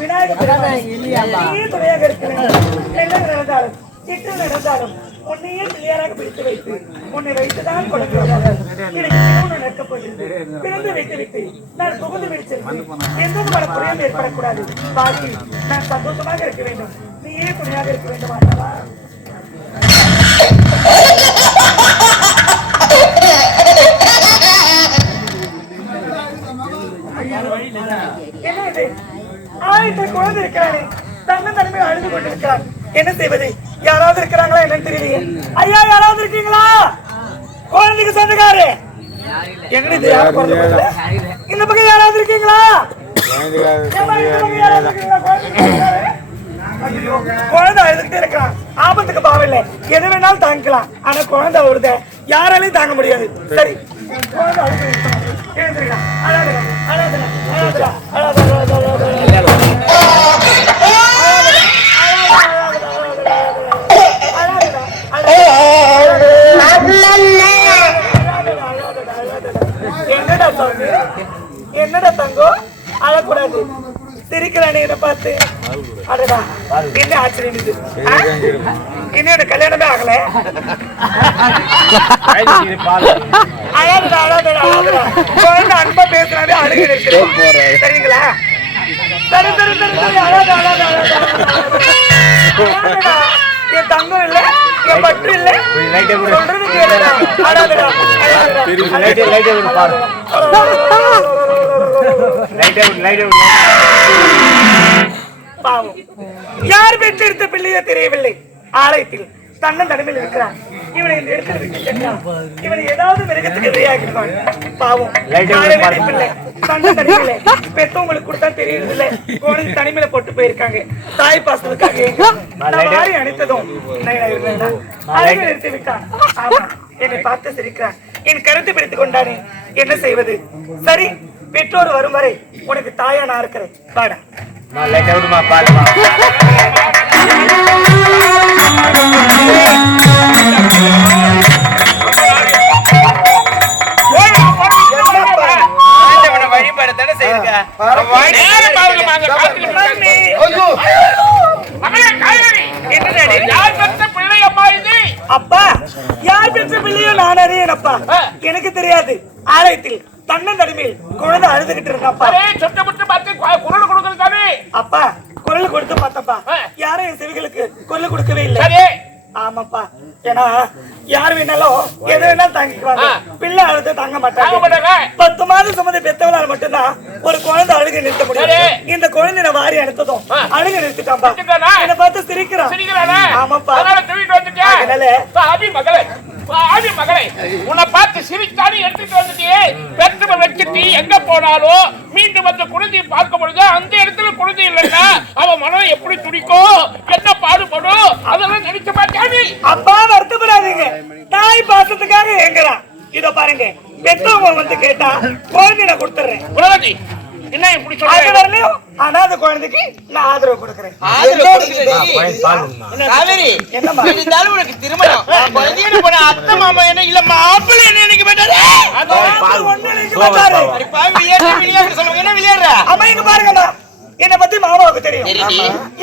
விநாயகர் பெருமான் நீயே துணையாக இருக்க வேண்டும். என்ன நடந்தாலும் சிற்று நடந்தாலும் உன்னையே பிள்ளையாராக பிடித்து வைத்து உன்னை வைத்துதான் கொடுக்கிறார்கள். பிறந்து வைத்து விட்டு நான் புகுந்து விடுச்சிருக்கேன். எந்த மனக்குறையும் ஏற்படக்கூடாது. பாக்கி நான் சந்தோஷமாக இருக்க வேண்டும். நீயே துணையாக இருக்க வேண்டும் ஆண்டவா. என்ன இது அழுது கொண்டிருக்கிறார். என்ன செய்வது? யாராவது இருக்கிறாங்களா என்னன்னு தெரியலையே. ஐயா, யாராவது இருக்கீங்களா? குழந்தைக்கு சொந்தக்காரு எங்க இது யாரும் பிறந்த பிள்ளை? இந்த பக்கம் யாராவது இருக்கீங்களா? ஏம்மா, இந்த பக்கம் யாராவது இருக்கீங்களா? குழந்தைக்கு சொந்தக்காரு? ஐயோ, குழந்தை அழுதுகிட்டே இருக்கான். ஆபத்துக்கு பாவில்லை, எது வேணாலும் தாங்கிக்கலாம். ஆனா குழந்தை அழுத யாராலையும் தாங்க முடியாது. சரி, குழந்தை அழுது எழுந்திருக்கலாம். அழாதுடா, அழாதுடா, அழாதுடா, அழாதுடா, அழாதுடா. என்னடா தங்கம் அழக்கூடாது, சிரிக்கிறானே என்ன பார்த்து. அடடா, என்ன ஆச்சரியம் இது. என்னோட கல்யாணமே ஆகல. அழாதுடா, அழாதுடா, அழாதுடா. குழந்தை அன்பா பேசுறானே அழுகை நிறுத்திடும். சரிங்களா? சரி சரி சரி சரி, அழாது அழாது அழாது. என் தங்கம் இல்ல, என் பற்று இல்ல, சொல்றது கேளுடா. அழாதுடா, பாவம், யார் பெற்றெடுத்த பிள்ளையோ தெரியவில்லை. ஆலயத்தில் தன்னன் தனிமையில் இருக்கிறான். இவனை இந்த இடத்துல விட்டு இவனை ஏதாவது மிருகத்துக்கு இரையாகிடுவான். பாவம், பிள்ளை தன்னன் தனிமையில பெத்தவங்களுக்கு கொடுத்தா தெரியறது இல்ல. குழந்தை தனிமையில போட்டு போயிருக்காங்க. தாய் பாசத்துக்காக வாரி அணைத்ததும் அழகு நிறுத்தி விட்டான். ஆமா, என்னை பார்த்து சிரிக்கிறான். என் கருத்து பிடித்துக் கொண்டானே, என்ன செய்வது? சரி, பெற்றோர் வரும் வரை உனக்கு தாயா நான் இருக்கிறேன். பாடா வழிபடத்தானே செய்யுங்க. அப்பா, யார் பெற்ற பிள்ளையோ நான் அறியேனப்பா. எனக்கு தெரியாது. ஆலயத்தில் தன்னன் தனிமையில் குழந்தை அழுதுகிட்டு இருக்கப்பா. குரல் கொடுக்கறது அப்பா, குரல் கொடுத்து பார்த்தப்பா, யாரும் என் செவிகளுக்கு குரல் கொடுக்கவே இல்லை. ஆமாப்பா, ஏன்னா யார் வேணாலும் எது வேணாலும் தாங்கிக்குவாங்க. பிள்ளை அழுது தாங்க மாட்டாங்க. 10 மாதம் சுமந்து பெத்தவளால் மட்டும்தான் ஒரு குழந்தை அழுகை நிறுத்த முடியும். இந்த குழந்தை நான் வாரி அனுத்ததும் அழுகை நிறுத்திட்டான்பா. என்னை பார்த்து சிரிக்கிறான். ஆமாப்பா, மகளை உன்னை பார்த்து சிரித்தானே எடுத்துட்டு வந்துட்டியே. பெற்றவ வச்சுட்டு எங்க போனாலும் மீண்டும் வந்து குழந்தையை பார்க்க பொழுது அந்த இடத்துல குழந்தை இல்லைன்னா அவன் மனம் எப்படி துடிக்கும், என்ன பாடுபடும், அதெல்லாம் நினைச்சு பார்த்தானே. அப்பா, வருத்தப்படாதீங்க. தாய் பாசத்துக்காக ஏங்குறான். இதோ பாருங்க, பெற்றவங்க வந்து கேட்டா குழந்தைய கொடுத்துறேன். உலகத்தி என்ன இப்படி சொல்றாங்க? வரலையும் ஆனா அந்த குழந்தைக்கு நான் ஆதரவு கொடுக்கிறேன். காவேரி, என்னமா இருந்தாலும் உனக்கு திருமணம் குழந்தைய போன அத்தை மாமா என்ன இல்ல மாப்பிள்ளை என்ன நினைக்க மாட்டாரு. என்ன விளையாடுற? அம்மா, இங்க பாருங்கம்மா, என்ன பத்தி மாமாவுக்கு தெரியும்,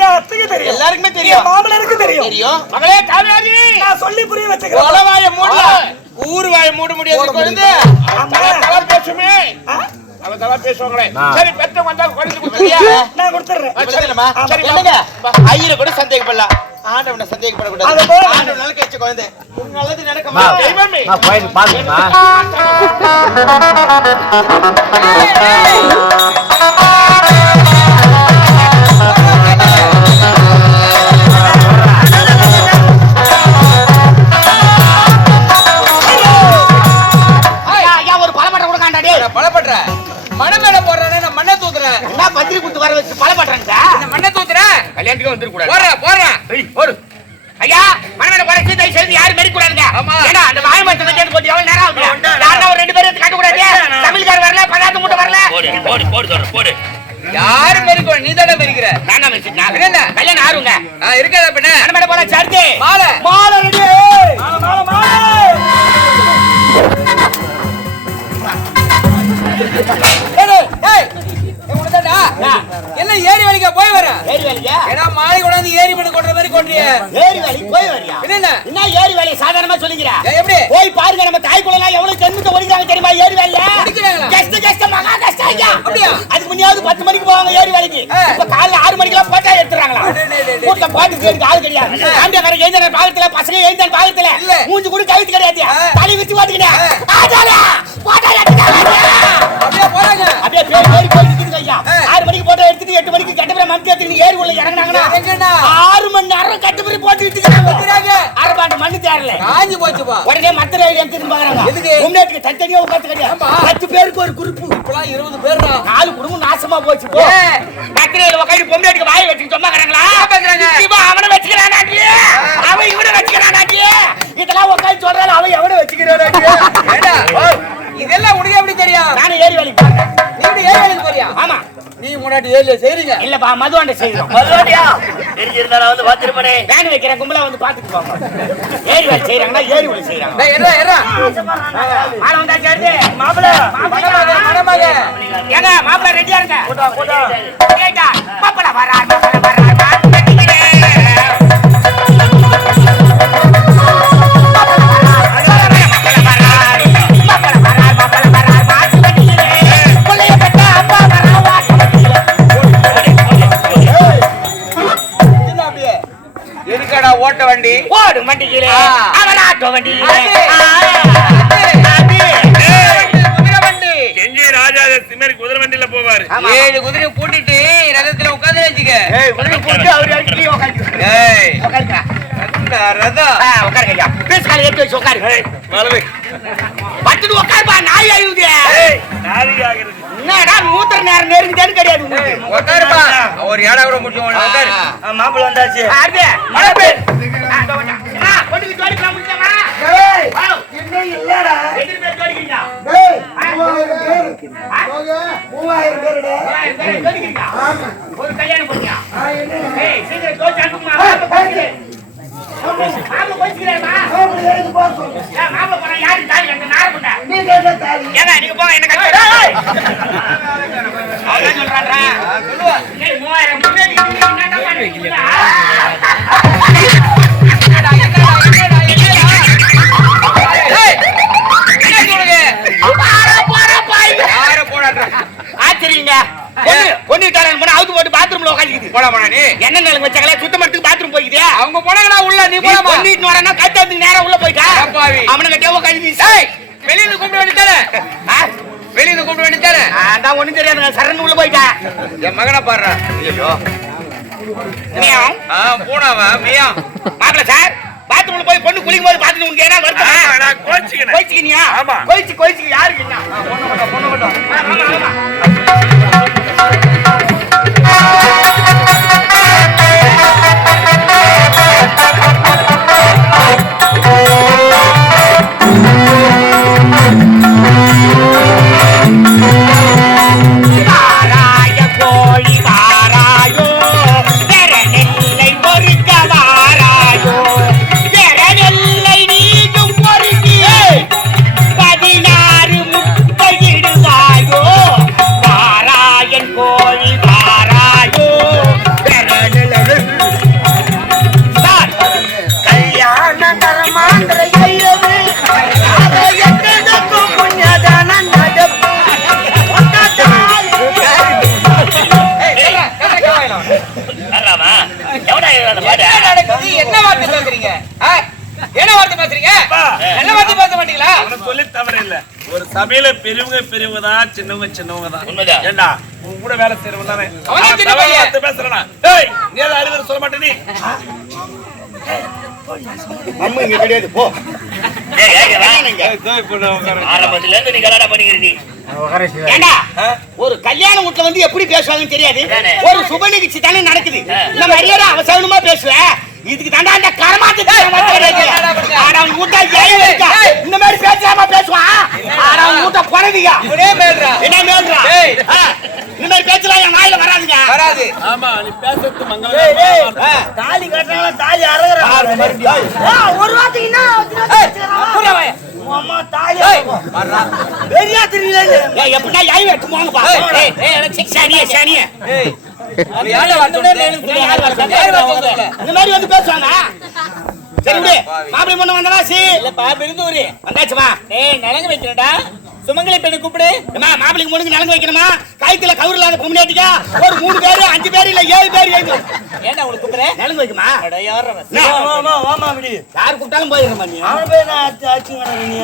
என் அத்தைக்கு தெரியும், எல்லாருக்குமே தெரியும், மாமனருக்கு தெரியும். மகளே காவேரி, நான் சொல்லி புரிய வச்சுக்கிறேன். வாய மூடல, ஊர் வாய மூட முடியாது குழந்தை. பேசுமே அவன் பேசுவாங்களே. சரி, பெற்ற வந்தா குழந்தை கொடுத்துறியா? நான் கொடுத்துறேன். ஐயரை கூட சந்தேகப்படலாம், ஆண்டவனை சந்தேகப்படக்கூடாது. ஆண்டவன் நல்ல கழிச்ச குழந்தை நல்லது நடக்குமா? ஒரு பழப்பட்ட கூட காண்டாடி பழப்பட்ட மணமேல போடுறேன், நான் மண்ணை தூக்குறேன். நான் பத்திரி குத்து வர வச்சு பழப்பட்டேன். மண்ணை தூக்குறேன், கல்யாணத்துக்கு வந்துருக்கூடாது. போடுறேன் ஐயா, மணமேல போற சீதை சேர்ந்து யாரும் மெரிக்க கூடாதுங்க. ஏன்னா அந்த வாய மரத்தை கேட்டு போட்டு எவ்வளவு நேரம் ஆகுது? யாரா ஒரு 2 பேரும் காட்ட கூடாது. தமிழ்கார வரல, பதார்த்த மூட்டை வரல. போடு யாரு மெரிக்க? நீ தானே மெரிக்கிற. நான் தான் மெரிச்சிட்டேன். என்ன கல்யாணம் ஆறுங்க இருக்காத பின்ன மணமேல போற சேர்த்து மாலை மாலை ரெடி. என்ன ஏரி வேலைக்கா போய் வர? ஏரி வேலையா? ஏன்னா மாலை கொண்டாந்து ஏரி பண்ணி கொண்ற மாதிரி கொண்டிய ஏரி வேலைக்கு போய் வரியா? என்ன ஏரி வேலையை சாதாரணமா சொல்லிக்கிற? எப்படி போய் பாருங்க, நம்ம தாய்க்குள்ள எவ்வளவு ஜென்மத்தை ஒழிக்கிறாங்க தெரியுமா? ஏரி வேலையா கஷ்டம் மகா கஷ்டம் ஐயா. அப்படியா? அதுக்கு முன்னாடி 10 மணிக்கு போவாங்க ஏரி வேலைக்கு. இப்ப காலைல 6 மணிக்கெல்லாம் போட்டா எடுத்துறாங்களா? கூட்டம் பாட்டு சேர்ந்து ஆள் கிடையாது. ஆண்டியக்கார எழுந்த பாகத்துல, பசங்க எழுந்த பாகத்துல மூஞ்சி கூட கவித்து கிடையாது. தலை வச்சு பாத்துக்கிட்டேன் அப்படியே போறாங்க. அப்படியே பேர் போய் இருக்குதுங்க ஐயா. 6 மணிக்கு போட்டோ எடுத்துட்டு 8 மணிக்கு கட்டப்பட மம்தி எடுத்துட்டு ஏரி உள்ள இறங்குனாங்கன்னா சேரல காஞ்சி போச்சுப்பா. உடனே மத்த ரயில் எடுத்துட்டு பாக்குறாங்க. முன்னாடி தனித்தனியா உட்காந்துக்கறியா 10 பேருக்கு ஒரு குரூப். இப்பலாம் 20 பேர்டா. 4 குடும்பம் நாசமா போச்சு போ. மத்த ரயில் உட்காந்து பொம்மைக்கு வாய் வச்சு சொன்னாங்கறாங்களா? இவன் அவனை வச்சுக்கறானாடி. அவன் இவனை வச்சுக்கறானாடி. இதெல்லாம் உட்காந்து சொல்றானே அவன் எவனை வச்சுக்கறானாடி. ஏடா இதெல்லாம் உனக்கு எப்படி தெரியும்? நான் ஏரி வேலைக்கு போறேன். நீ இப்படி ஏரி வேலைக்கு போறியா? ஆமா. நீ முன்னாடி ஏரியில செய்றீங்க? இல்லப்பா மதுவாண்ட செய்றோம். மதுவாண்டியா? தெரிஞ்சிருந்தா நான் வந்து பாத்துருப்பனே. வேன் வைக்கிற கும்பலா வந்து பாத்துட்டு போங்க. ஏரி வேலை செய்றாங்கன்னா ஏரி வேலை செய்றாங்க. டேய் ஏறா. ஆள வந்தாச்சு அடுத்து. மாப்ள. மணமக. ஏங்க மாப்ள ரெடியா இருங்க. போடா. ஏடா மாப்ள வரா. எதுக்கடா ஓட்ட வண்டி? ஓடு வண்டியிலே அவன் ஆட்டோ வண்டியிலே குதிரை வண்டி. செஞ்சி ராஜா சிமரி குதிரை வண்டியில போவாரு. 7 குதிரையை பூட்டிட்டு ரதத்துல உட்கார்ந்து வச்சுக்க. உடனே போட்டு அவர் அடிக்கடி உட்காந்து. ஏய் உட்காருங்க. ரதம். உட்காருங்க ஐயா. பேஸ் கால ஏத்தி வச்சு உட்காரு. வலது. பட்டுட்டு உட்காருப்பா நாய் ஆயுதே. நாரி ஆகிறது. என்னடா மூத்திர நேரம் நெருங்கிட்டேன்னு கிடையாது. உட்காருப்பா. ஒரு ஏடா கூட முடியும் உட்காரு. மாப்பிள்ள வந்தாச்சு. ஆர்டே மழை பெய். கொண்டு ஜோடிக்கலாம் முடிச்சமா? டேய் இன்னும் இல்லடா. எத்தனை பேர் ஜோடிக்கிறீங்க? டேய் 3000 பேருடா. ஜோடிக்கிறீங்க? ஆமா. ஒரு கல்யாணம் பண்ணியா? ஏய் சீக்கிரம் ஜோடி அனுப்புமா. மாப்பிள்ள போய்க்கிறேமா? மாப்பிள்ள ஏறி போ சொல்லு. ஏய் மாப்பிள்ள போறா யாரு தாலி கட்ட நார புண்டா. நீ கேட்ட தாலி. ஏங்க நீங்க போங்க என்ன கட்ட. டேய். அவன் சொல்றான்டா. சொல்லுவா. ஏய் 3000 முன்னாடி நீ என்னடா பண்ணுவீங்க? என்ன நிலம் வச்சாங்களே சுத்தம் எடுத்து பாத்ரூம் போய்க்குது. அவங்க போனாங்கடா உள்ள நீ போலாமா? பண்ணிட்டு வரேன்னா கட்டி நேரா உள்ள போயிட்டா. அவனை கட்டியா உட்காந்து வெளியில கூப்பிட வேண்டியதானே? வெளியில கூப்பிட வேண்டியதானே? அதான் ஒண்ணும் தெரியாதுங்க சரண் உள்ள போயிட்டா. என் மகனை பாடுறா. ஐயோ பூனாவா மியா மாப்பிள்ள சார் பாத்ரூம்ல போய் பொண்ணு குளிக்கும் போது பாத்துட்டு உனக்கு என்ன வருத்தம்? நான் கோச்சிக்கிறேன். கோச்சிக்கினியா? ஆமா. கோச்சிக்கு யாருக்கு என்ன? பொண்ணு மட்டும். ஆமா. என்ன வார்த்தை பேசுறீங்க? என்ன வார்த்தை பேசுறீங்க? என்ன வார்த்தை பேச மாட்டீங்களா? சொல்லி தவறு இல்ல. ஒரு சபையில பெரியவங்க தான் சின்னவங்க தான். உண்மைதான். ஏண்டா உன் கூட வேலை செய்யறவங்க தானே. அவன் சின்ன பையன். பேசுறேனா? டேய் நீ ஏதாவது அறிவுரை சொல்ல மாட்டே நீ. அம்மா இங்க கிடையாது போ. ஆரம்பத்துல இருந்து நீ கலாடா பண்ணிக்கிற நீ. ஏண்டா ஒரு கல்யாண வீட்ல வந்து எப்படி பேசுவாங்கன்னு தெரியாது. ஒரு சுப நிகழ்ச்சி தானே நடக்குது. இந்த மரியாதை அவசரமா பேசுவ. இதுக்கு தாண்டா அந்த கரமாத்து அவன் கூட்டா ஏன் இருக்கா? இந்த மாதிரி பேசாம பேசுவான். அவன் கூட்ட போனதுங்க என்ன மேல்றா? இந்த மாதிரி பேச்சலாம் என் வாயில வராதுங்க. வராது. ஆமா நீ பேசுறது மங்களம். தாலி கட்டறவங்க தாலி அறகுறாங்க. ஒரு வார்த்தைக்கு அம்மா தாலி பெரியா தெரியல. ஏய் எப்படா யாய் வெட்டு போங்க பா. ஏய் சனியே. ஏய் அது யார வரதுனே எனக்கு யார் வரது? இந்த மாதிரி வந்து பேசுவாங்க. சரி விடு. மாப்பிள்ளை பொண்ணு வந்தனா சி இல்லப்பா பெருந்தூரி வந்தாச்சுமா. ஏய் நலங்க வைக்கிறடா. சுமங்கலி பெண்ணு கூப்பிடு. அம்மா மாப்பிளைக்கு பொண்ணுக்கு நலங்க வைக்கணுமா? கைத்துல கவுர் இல்லாத பொம்மையாட்டிக்கா ஒரு 3 பேர் 5 பேர் இல்ல 7 பேர் ஏங்க. ஏண்டா உங்களுக்கு கூப்பிடுற? நலங்க வைக்குமா? அட யாரவ. ஆமா அப்படி. யார் கூப்பிட்டாலும் போயிரமா நீ? அவன் போய் நான் ஆச்சுங்கடா நீ.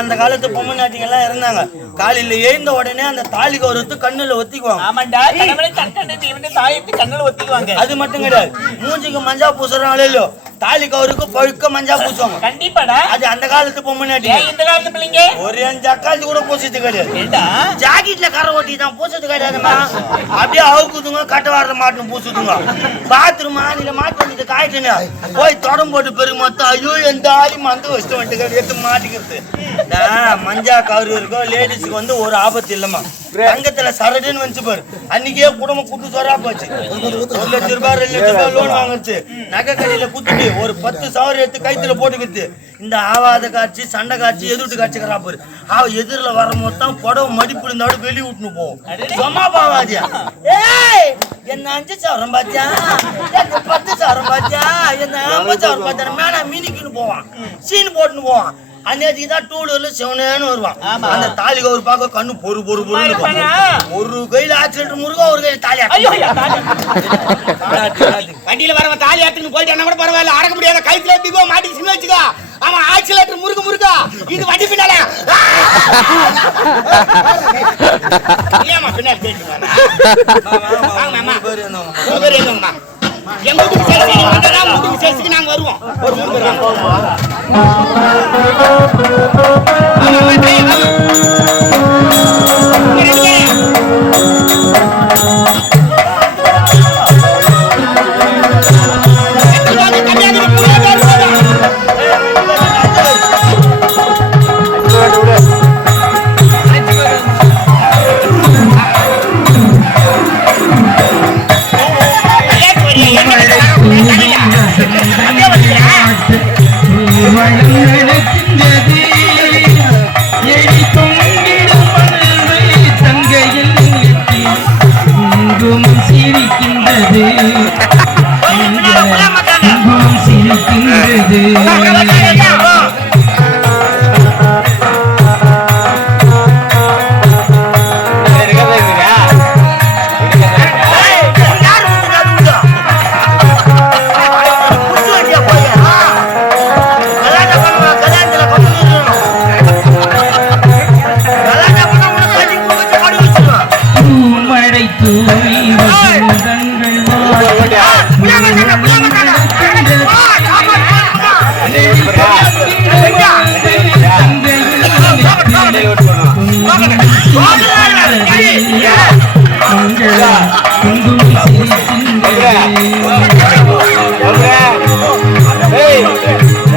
அந்த காலத்து பொம்மநாட்டிங்க எல்லாம் இருந்தாங்க. காலையில எழுந்த உடனே அந்த தாலி கௌரவத்து கண்ணுல ஒத்திக்குவாங்க. அது மட்டும் கிடையாது, மூஞ்சிக்கு மஞ்சா பூசுறாங்களோ இல்லையோ தாலி கௌருக்கு பழுக்க மஞ்சா பூசுவாங்க. கண்டிப்பாடா. அது அந்த காலத்து பொம்மநாட்டி. இந்த காலத்து பிள்ளைங்க ஒரு ஜக்காலி கூட பூசது கிடையாது. ஜாக்கெட்ல கரை ஓட்டி தான் பூசது கிடையாதுமா. அப்படியே அவுக்குதுங்க, கட்ட வாரத மாட்டுன்னு பூசுதுங்க. பாத்ரூம் ஆணில மாட்டு வந்துட்டு காய்ச்சுங்க போய் தொடம் போட்டு பெருகு மொத்தம் ஐயோ எந்த ஆளி மந்த வச்சு வந்துட்டு எடுத்து மாட்டிக்கிறது. மஞ்சா கவுரு இருக்கும் லேடிஸுக்கு வந்து ஒரு ஆபத்து இல்லம்மா. தங்கத்துல சரடுன்னு வந்து பாரு, அன்னைக்கே குடும்பம் கூட்டு சொரா போச்சு. 1 லட்சம் ரூபாய் 2 லட்சம் ரூபாய் லோன் வாங்குச்சு. நகை கடையில குத்துட்டு ஒரு 10 சவரம் எடுத்து கைத்துல போட்டுக்கிட்டு இந்த ஆவாத காட்சி சண்டை காட்சி எதிர்ட்டு காட்சிக்கிறா பாரு. எதிரில வர மொத்தம் புடவை மடிப்பு இருந்தாவோட வெளியே விட்டுன்னு போவோம். சொமா பாவாதியா ஏய் என்ன 5 சவரம் பாத்தியா, என்ன 10 சவரம் பாத்தியா, என்ன 50 சவரம் பாத்தியா மேல மீனிக்குன்னு போவான், சீன் போட்டுன்னு போவான். அன்னைக்கு தான் டூலூர்ல செவனேன்னு வருவான். அந்த தாலி கவுரு பார்க்க கண்ணு பொறு பொறு பொறு. ஒரு கையில ஆக்சிடென்ட் முருகா, ஒரு கையில தாலி. வண்டியில வரவன் தாலி ஆட்டுன்னு போயிட்டு கூட பரவாயில்ல, அடக்க முடியாத கைத்துல பிகோ மாட்டிக்கிச்சுன்னு வச்சுக்கோ. ஆமா ஆக்சிலேட்டர் முருக முருகா, இது வண்டி பின்னால ஏமா பின்னாடி கேட்டுமா எங்க வீட்டுக்கு சேர்த்துக்கு நாங்க வருவோம். ஒரு 3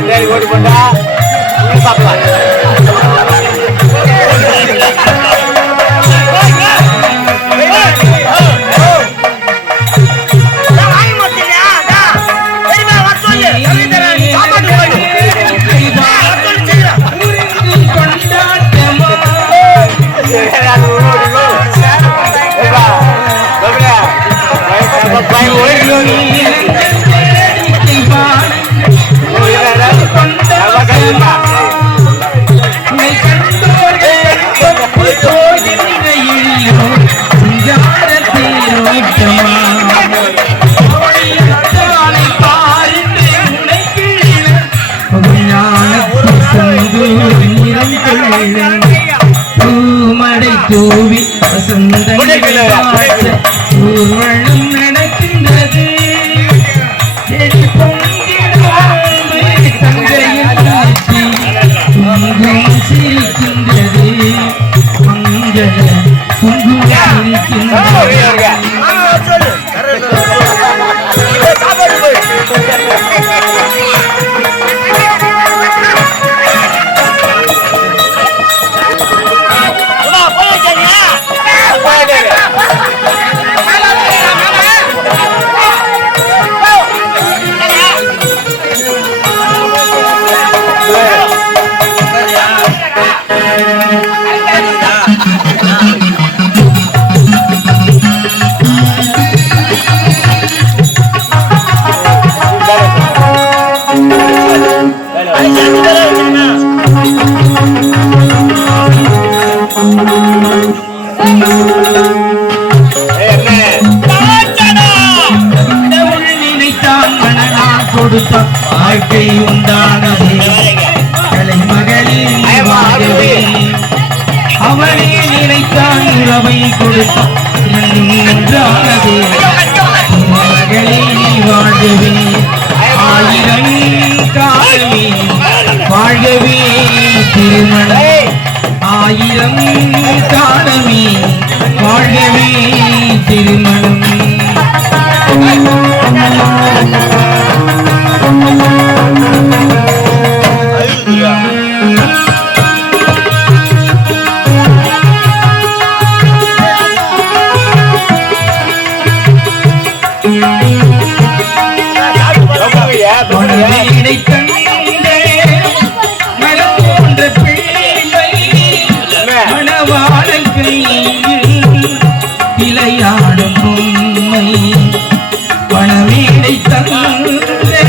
பேர் ஓடி போட்டா சாப்பிடலாம். தூவி ஊர்வலம் நடக்கின்றது. சிரிக்கின்றது மங்கள குங்குமம் வாழ்க்கை உண்டானது கலைமகள் உறவை கொடுத்தான் ஒன்றானது மகளே நீ வாழ்கவே ஆயிரம் காலமே வாழ்கவே திருமணம் ஆயிரம் காலமே வாழ்கவே திருமணம் விளையாடும் பொம்மை பணமேடை தந்தே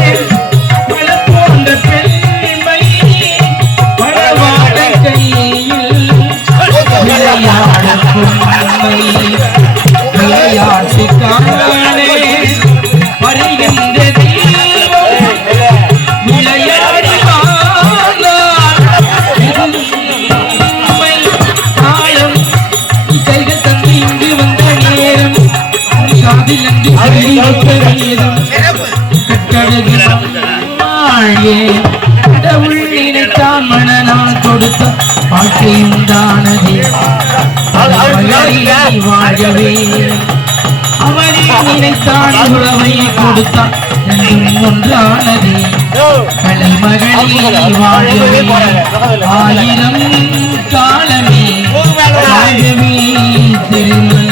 பல போன்ற பெண்மை பணவாட கையில் விளையாடும் பொம்மை விளையாட்டு காணே வருகின்ற தெய்வம் விளையாடி காலம் கைகள் தந்து இங்கு வந்த நேரம் காதில் அங்கு சொல்லி வைத்த வேதம் கடவுள் நினைத்தான் மனநாள் கொடுத்த வாழ்க்கையும் தானதே வாழவே அவனே நினைத்தான் உறவை கொடுத்தான் என்றும் ஒன்றானதே கலைமகளே வாழவே ஆயிரம் காலமே வாழவே திருமணம்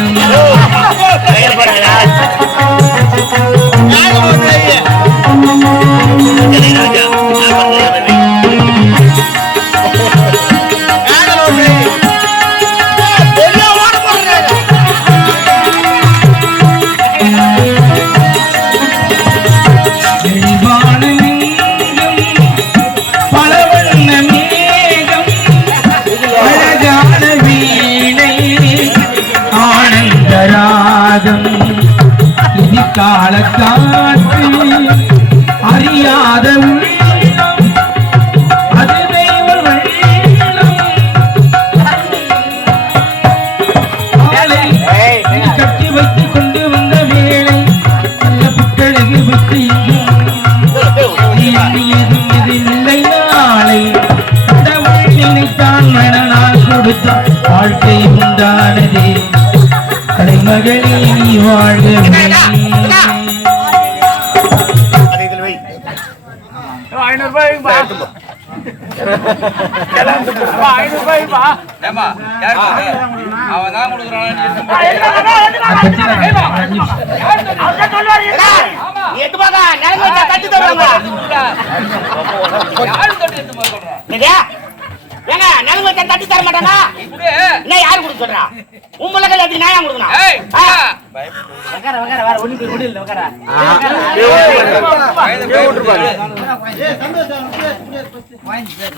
காலக்காற்று அறியாத உள்ளம் அதுவே ஒரு வெள்ளம் கட்டி வைத்துக் கொண்டு வந்த வேளை நல்ல புட்டழகு வைத்து எதுவும் இல்லை நாளை கடவுள் நினைத்தான் மனநாள் கொடுத்தான் வாழ்க்கை உண்டானதே கலைமகளே நீ வாழ்கவே தட்டி தர மாட்டாங்க யாரு கொடுக்க சொல்றா உங்களை அதுக்கு நான் கொடுக்கணும்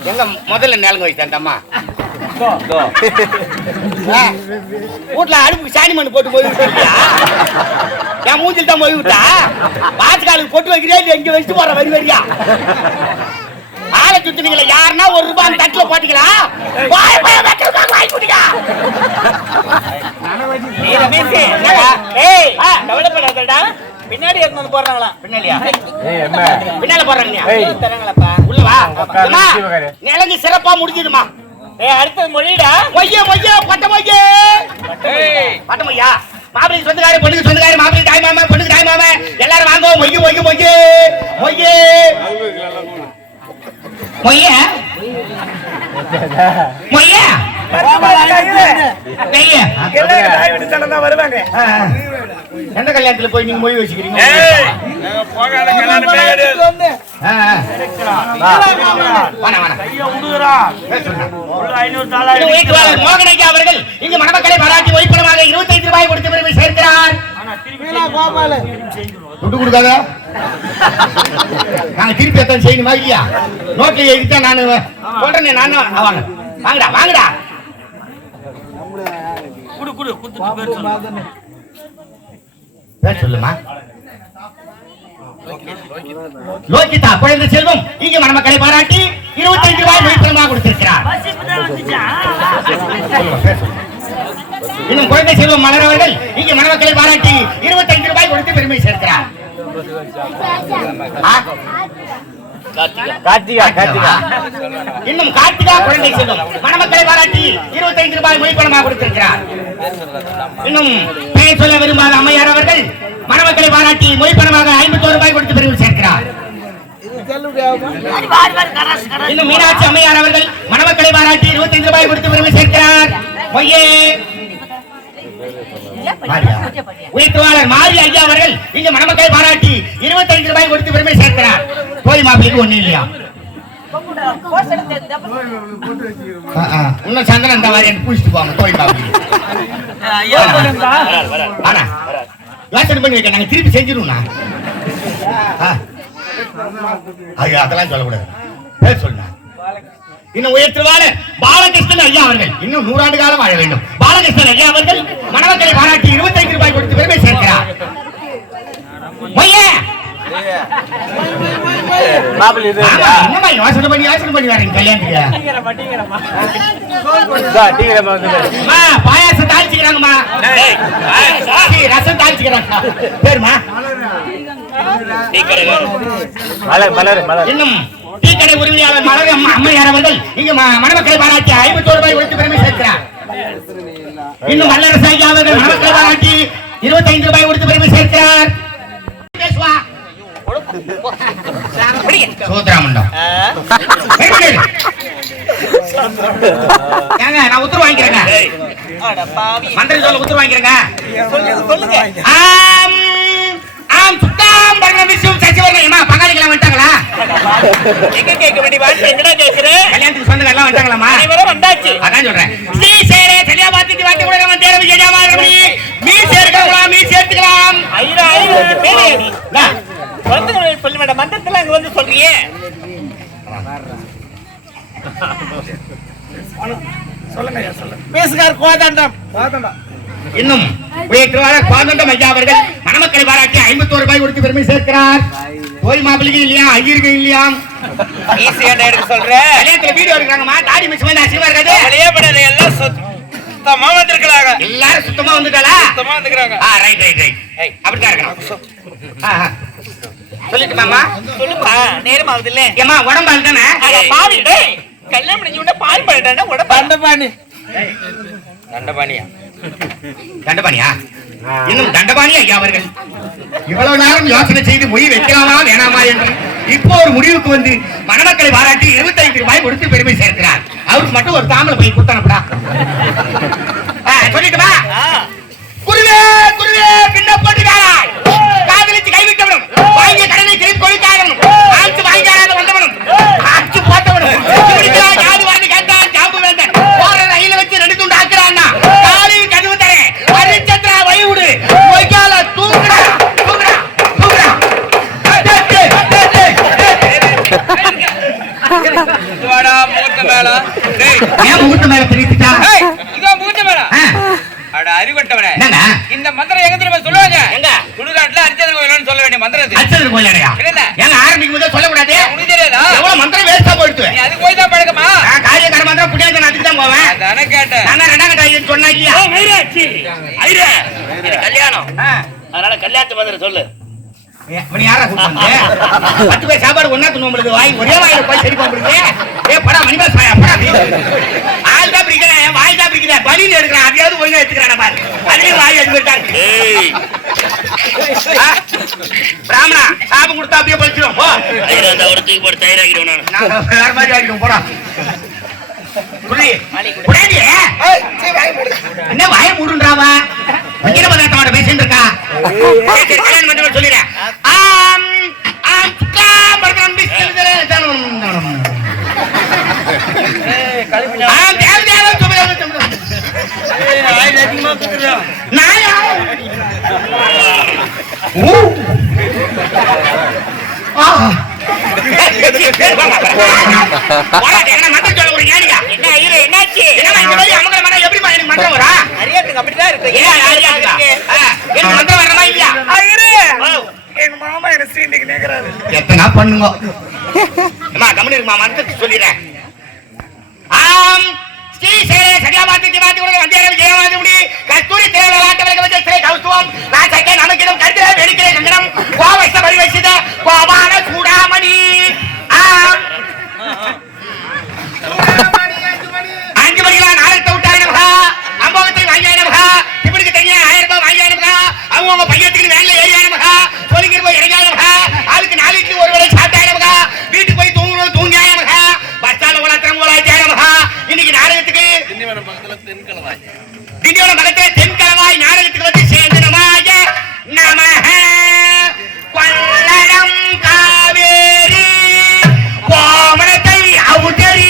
எங்க முதல்ல நேலங்க வச்சுட்டேன் அம்மா வீட்டுல அடுப்புக்கு சாணி மண்ணு போட்டு போய் விட்டா என் மூஞ்சில் தான் போய் விட்டா பாத்துக்காலுக்கு பொட்டு வைக்கிறியா எங்க வச்சுட்டு போற வரி வரியா ஆளை சுத்தினீங்களா யாருன்னா ஒரு ரூபாய் தட்டுல போட்டீங்களா பின்னாடி எடுத்து போடுறாங்களா பின்னாடியா பின்னால போடுறாங்க உள்ளவா நிலங்கு சிறப்பா முடிஞ்சதுமா அடுத்த மொழிடா மொய்ய மொய்ய பட்ட மொய்ய பட்ட மொய்யா மாப்பிள்ளை சொந்தக்கார பொண்ணுக்கு சொந்தக்கார மாப்பிள்ளை தாய் மாமா பொண்ணுக்கு தாய் மாமா எல்லாரும் வாங்க மொய்ய மொய்ய மொய்ய மொய்ய மொய்ய மொய்ய வருவாங்க எந்த கல்யாணத்துல போய் நீங்க மொய் வச்சுக்கிறீங்க மோகனைக்கு அவர்கள் இங்கு மணமக்களை பாராட்டி ஒய்பணமாக 25 ரூபாய் கொடுத்து பெருமை சேர்க்கிறார் துட்டு கொடுக்காத நாங்க திருப்பி எத்தனை செய்யணுமா இல்லையா நோட்டில் எழுதிட்டா நான் சொல்றேன் நானும் வாங்க வாங்கடா வாங்கடா குடு குடு குடுத்துட்டு பேர் சொல்லுமா லோகிதா குழந்தை செல்வம் இங்க மணமக்களை பாராட்டி 25 ரூபாய் ஒய்பணமாக கொடுத்திருக்கிறார் இன்னும் குழந்தை செல்வம் மலர் அவர்கள் இங்கே மணமக்களை பாராட்டி 25 ரூபாய் கொடுத்து பெருமை சேர்க்கிறார். இன்னும் கார்த்திகா குழந்தை செல்வம் மணமக்களை பாராட்டி 25 ரூபாய் மொழிப்பணமாக கொடுத்திருக்கிறார். இன்னும் பெயர் சொல்ல விரும்பாத அம்மையார் அவர்கள் மணமக்களை பாராட்டி மொழிப்பணமாக 51 ரூபாய் கொடுத்து பெருமை சேர்க்கிறார். இன்னும் மீனாட்சி அம்மையார் அவர்கள் மணமக்களை பாராட்டி 25 ரூபாய் கொடுத்து பெருமை சேர்க்கிறார். உயிர்த்தவாளர் மாரி ஐயா அவர்கள் இங்க மணமக்களை பாராட்டி 25 ரூபாய் கொடுத்து பெருமை சேர்க்கிறார். கோயில் மாப்பிளைக்கு ஒண்ணு இல்லையா? இன்னும் சந்திரன் இந்த மாதிரி பூச்சிட்டு போவாங்க கோயில் மாப்பிள்ளை. யோசனை பண்ணி வைக்க நாங்க திருப்பி செஞ்சிருவோம். அதெல்லாம் சொல்லக்கூடாது. பேர் சொல்லுங்க. இன்னும் உயர்த்துவாளர் பாலகிருஷ்ணன் ஐயா அவர்கள் இன்னும் 100 ஆண்டு காலம் வாழ வேண்டும். பாலகிருஷ்ணன் ஐயா அவர்கள் மணமக்களை பாராட்டி 25 ரூபாய் கொடுத்து பெருமை சேர்க்கிறார். யோசனை பண்ணி வரீங்க கல்யாணத்துக்கு. பாயாசம் தாளிச்சுக்கிறாங்கம்மா, ரசம் தாளிச்சுக்கிறாங்க. பேருமா இன்னும் டீ கடை உரிமையாளர் மலர் அம்மையார் அவர்கள் இங்க மணமக்களை பாராட்டி 51 ரூபாய் கொடுத்து பெருமை சேர்க்கிறார். இன்னும் வல்லரசு ஐயா அவர்கள் மணமக்களை பாராட்டி 25 ரூபாய் கொடுத்து பெருமை சேர்க்கிறார். சோத்ராமண்டம் நான் உத்தரவு வாங்கிக்கிறேங்க. மந்திரி சொல்ல உத்தரவு வாங்கிக்கிறேங்க. பங்காளிக்கெல்லாம் வந்துட்டாங்களா? எங்க கேட்க வேண்டிய எங்கடா கேட்கிறேன்? கல்யாணத்துக்கு சொந்தங்க எல்லாம் வந்துட்டாங்களாமா? வந்தாச்சு. அதான் சொல்றேன். ஸ்ரீ சேரே சரியா பார்த்துட்டு வாட்டி கூட நம்ம தேர விஜயமா மீ சேர்க்கலாம், மீ சேர்த்துக்கலாம். ஐயா பேரேடி வந்து சொல்ல வேண்டாம். மந்தத்துல அங்க வந்து சொல்றியே. சொல்லுங்க ஐயா, சொல்லுங்க. பேசுகார் கோதண்டம். இன்னும் உயர்த்துவாளர் கோதண்டம் ஐயா அவர்கள் மணமக்களை பாராட்டி 51 ரூபாய் கொடுத்து பெருமை சேர்க்கிறார். கோயில் மாப்பிள்ளைக்கு இல்லையா, ஐயருக்கு இல்லையா? சொல்ற கல்யாணத்துல வீடியோ எடுக்கிறாங்கம்மா. தாடி மிஸ் வந்து அசிவா இருக்காது. எல்லாம் சுத்தமா வந்திருக்காங்க. எல்லாரும் சுத்தமா வந்துட்டாளா? சுத்தமா வந்துக்கிறாங்க. Right right right. அப்படிதான் இருக்கணும். சொல்லிட்டுமாமா? சொல்லுப்பா, நேரம் ஆகுது இல்ல? ஏமா உடம்பால் தானே? பாவி டேய், கல்யாணம் முடிஞ்ச உடனே பால் பழட்டா உடம்பு தண்டபாணி. தண்டபாணியா? தண்டபாணியா? இன்னும் தண்டபாணி ஐயா அவர்கள் இவ்வளவு நேரம் யோசனை செய்து மொழி வைக்கலாமா வேணாமா என்று இப்போ ஒரு முடிவுக்கு வந்து மணமக்களை பாராட்டி 25 ரூபாய் கொடுத்து பெருமை சேர்க்கிறார். அவருக்கு மட்டும் ஒரு தாமரை போய் கொடுத்தனப்படா. சொல்லிட்டுமா? குருவே குருவே பின்ன போட்டுக்காராய், காதலிச்சு கைவிட்டவனும் வாங்கிய கடனை திருப்பி கொடுக்காதவனும் ஆட்சி வாங்கியாராத வந்தவனும் ஆட்சி போட்டவனும் யாது வாங்கி கேட்டான் ஜாம்பு வேண்டான் போற ரயில வச்சு 2 துண்டு ஆக்குறான்னா காலையில் கதவு தரேன் அரிச்சந்திரா வயவுடு ஒய்யால தூங்குறா தூங்குறா தூங்குறா. முகூர்த்த மேல ஏன் முகூர்த்த மேல தெரிவித்துட்டா? இதான் முகூர்த்த மேல. அறிவட்டவனே இந்த மந்திரம் எங்க தெரியுமா சொல்லுவாங்க? எங்க சுடுகாட்டுல அரிச்சந்திர கோயில்னு சொல்ல வேண்டிய மந்திரம். அரிச்சந்திர கோயிலடையா? ஏங்க ஆரம்பிக்கும் போது சொல்லக்கூடாது? உனக்கு தெரியாதா? எவ்வளவு மந்திரம் வேஸ்டா போயிடுச்சு. நீ அதுக்கு போய் தான் பழக்கமா? காரியக்கார மந்திரம் புண்ணியத்தை அதுக்கு தான் போவேன். அதானே கேட்டேன். நான் 2ஆம் கட்ட ஐயன் சொன்னா இல்லையா? ஐரே இது கல்யாணம், அதனால கல்யாணத்து மந்திரம் சொல்லு. மணி யாரா கூப்பிட்டு 10 பேர் சாப்பாடு ஒண்ணா துணும்புறது வாய் ஒரே வாயில போய் சரி பண்ணுறது. படா மணிபாஸ் படா ஆள் தான் பிடிக்கிறேன், வாய் தான் பிடிக்கிறேன், பலியில் எடுக்கிறேன். அதையாவது ஒழுங்கா எடுத்துக்கிறேன் பாரு. அதுலயும் வாய் எடுத்துட்டாங்க. பிராமணா சாபம் கொடுத்தா அப்படியே பழிச்சிடும். தூக்கி போட்டு தயிராகிடும். நான் வேற மாதிரி ஆகிடும் போறோம். என்ன வாய மூடுன்றாவா? வங்கிர பதார்த்தோட பேசிட்டு இருக்கா? சொல்லிடுறேன். எத்தனை பண்ணுங்க சொல்லிடுறேன். ஸ்ரீ சேரே சரியா பார்த்துட்டு மாத்தி கொடுக்க வந்தியாரம் ஜெயமாதி கஸ்தூரி தேவையான ஆட்டவர்கள் வச்சு சிறை கவுத்துவம் நான் சக்கை நமக்கிடம் கருத்திலே வெடிக்கிறேன் சங்கடம் கோவச பரிவசித கோபால சூடாமணி அஞ்சு மணிக்கெல்லாம் நாளைக்கு விட்டாயிரம்கா அம்பவத்தை வாங்கியாயிரம்கா இப்படிக்கு தனியா 1000 ரூபாய் வாங்கியாயிரம்கா அவங்க பையத்துக்கு வேலை ஏறியாயிரம்கா சொல்லிக்கிற போய் இறங்கியாயிரம்கா அதுக்கு நாளைக்கு ஒரு வேலை சாப்பிட்டாயிரம்கா வீட்டுக்கு போய் தூங்கியாயிரம்கா பஸ்ஸால உலகத்திரம் போலாயிரம்கா இன்னைக்கு நாடகத்துக்கு திண்டிவனம் பக்கத்துல தென்கலவாய் நாடகத்துக்கு வந்து சேர்ந்தனமாய நமஹ கொல்லடம் காவேரி கோமணத்தை அவுட்டரி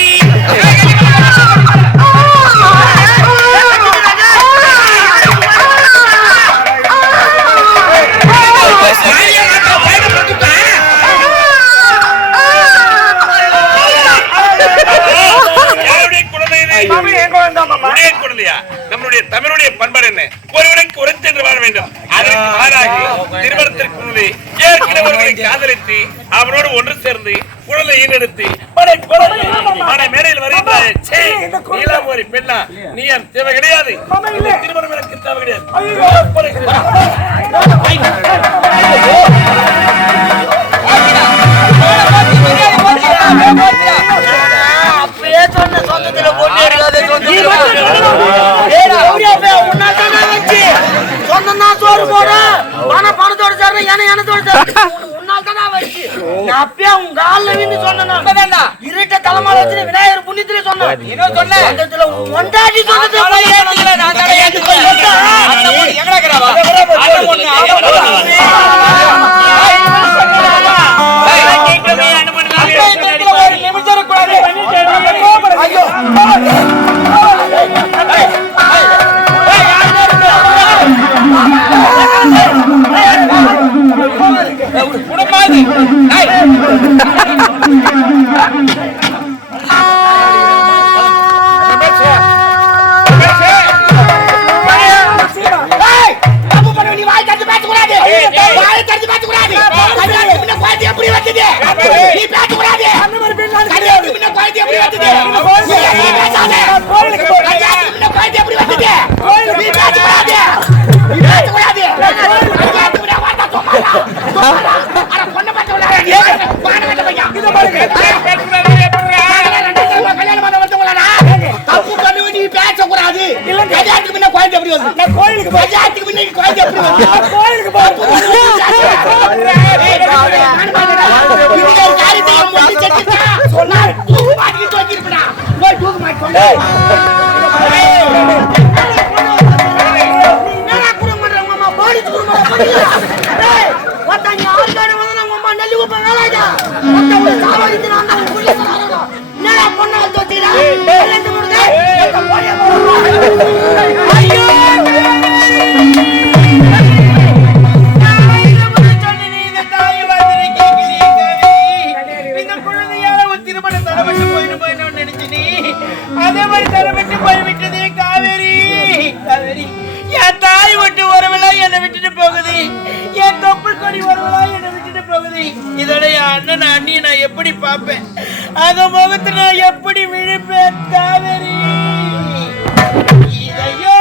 நம்முடைய தமிழுடைய பண்பாடு என்ன? ஒருவனுக்கு உரைத்தென்று வாழ வேண்டும். அதற்கு மாறாக திருமணத்திற்கு முன்னே ஏற்கனவே ஒருவனை காதலித்து அவனோடு ஒன்று சேர்ந்து குழந்தை ஈனெடுத்து மேடையில் வருகின்றாய். ஒரு பெண்ணா நீ என் தேவை கிடையாது. திருமணம் எனக்கு தேவை கிடையாது. அப்பயே சொன்ன சொந்தத்துல பொண்ணு இருக்காது சொன்னா சோறு போட பணத்தோட சார் எனத்தோட சார் உன்னால் தானே வச்சு நான் அப்பயே உங்க காலில் விந்து சொன்னா இருட்ட தலைமால வச்சு விநாயகர் புண்ணியத்துல சொன்னேன் ஒண்டாட்டி சொன்னது அதே மாதிரி தரப்பட்டு போய்விட்டது காவேரி. காவேரி என் தாய் விட்டு ஒருவளா என்னை விட்டுட்டு போகுது, என் தொப்புள் கொடி ஒருவளா என்னை விட்டுட்டு போகுது. இதோட என் அண்ணன் அண்ணி நான் எப்படி பார்ப்பேன், அந்த முகத்தை நான் எப்படி விழிப்பேன் காவேரி. இதையோ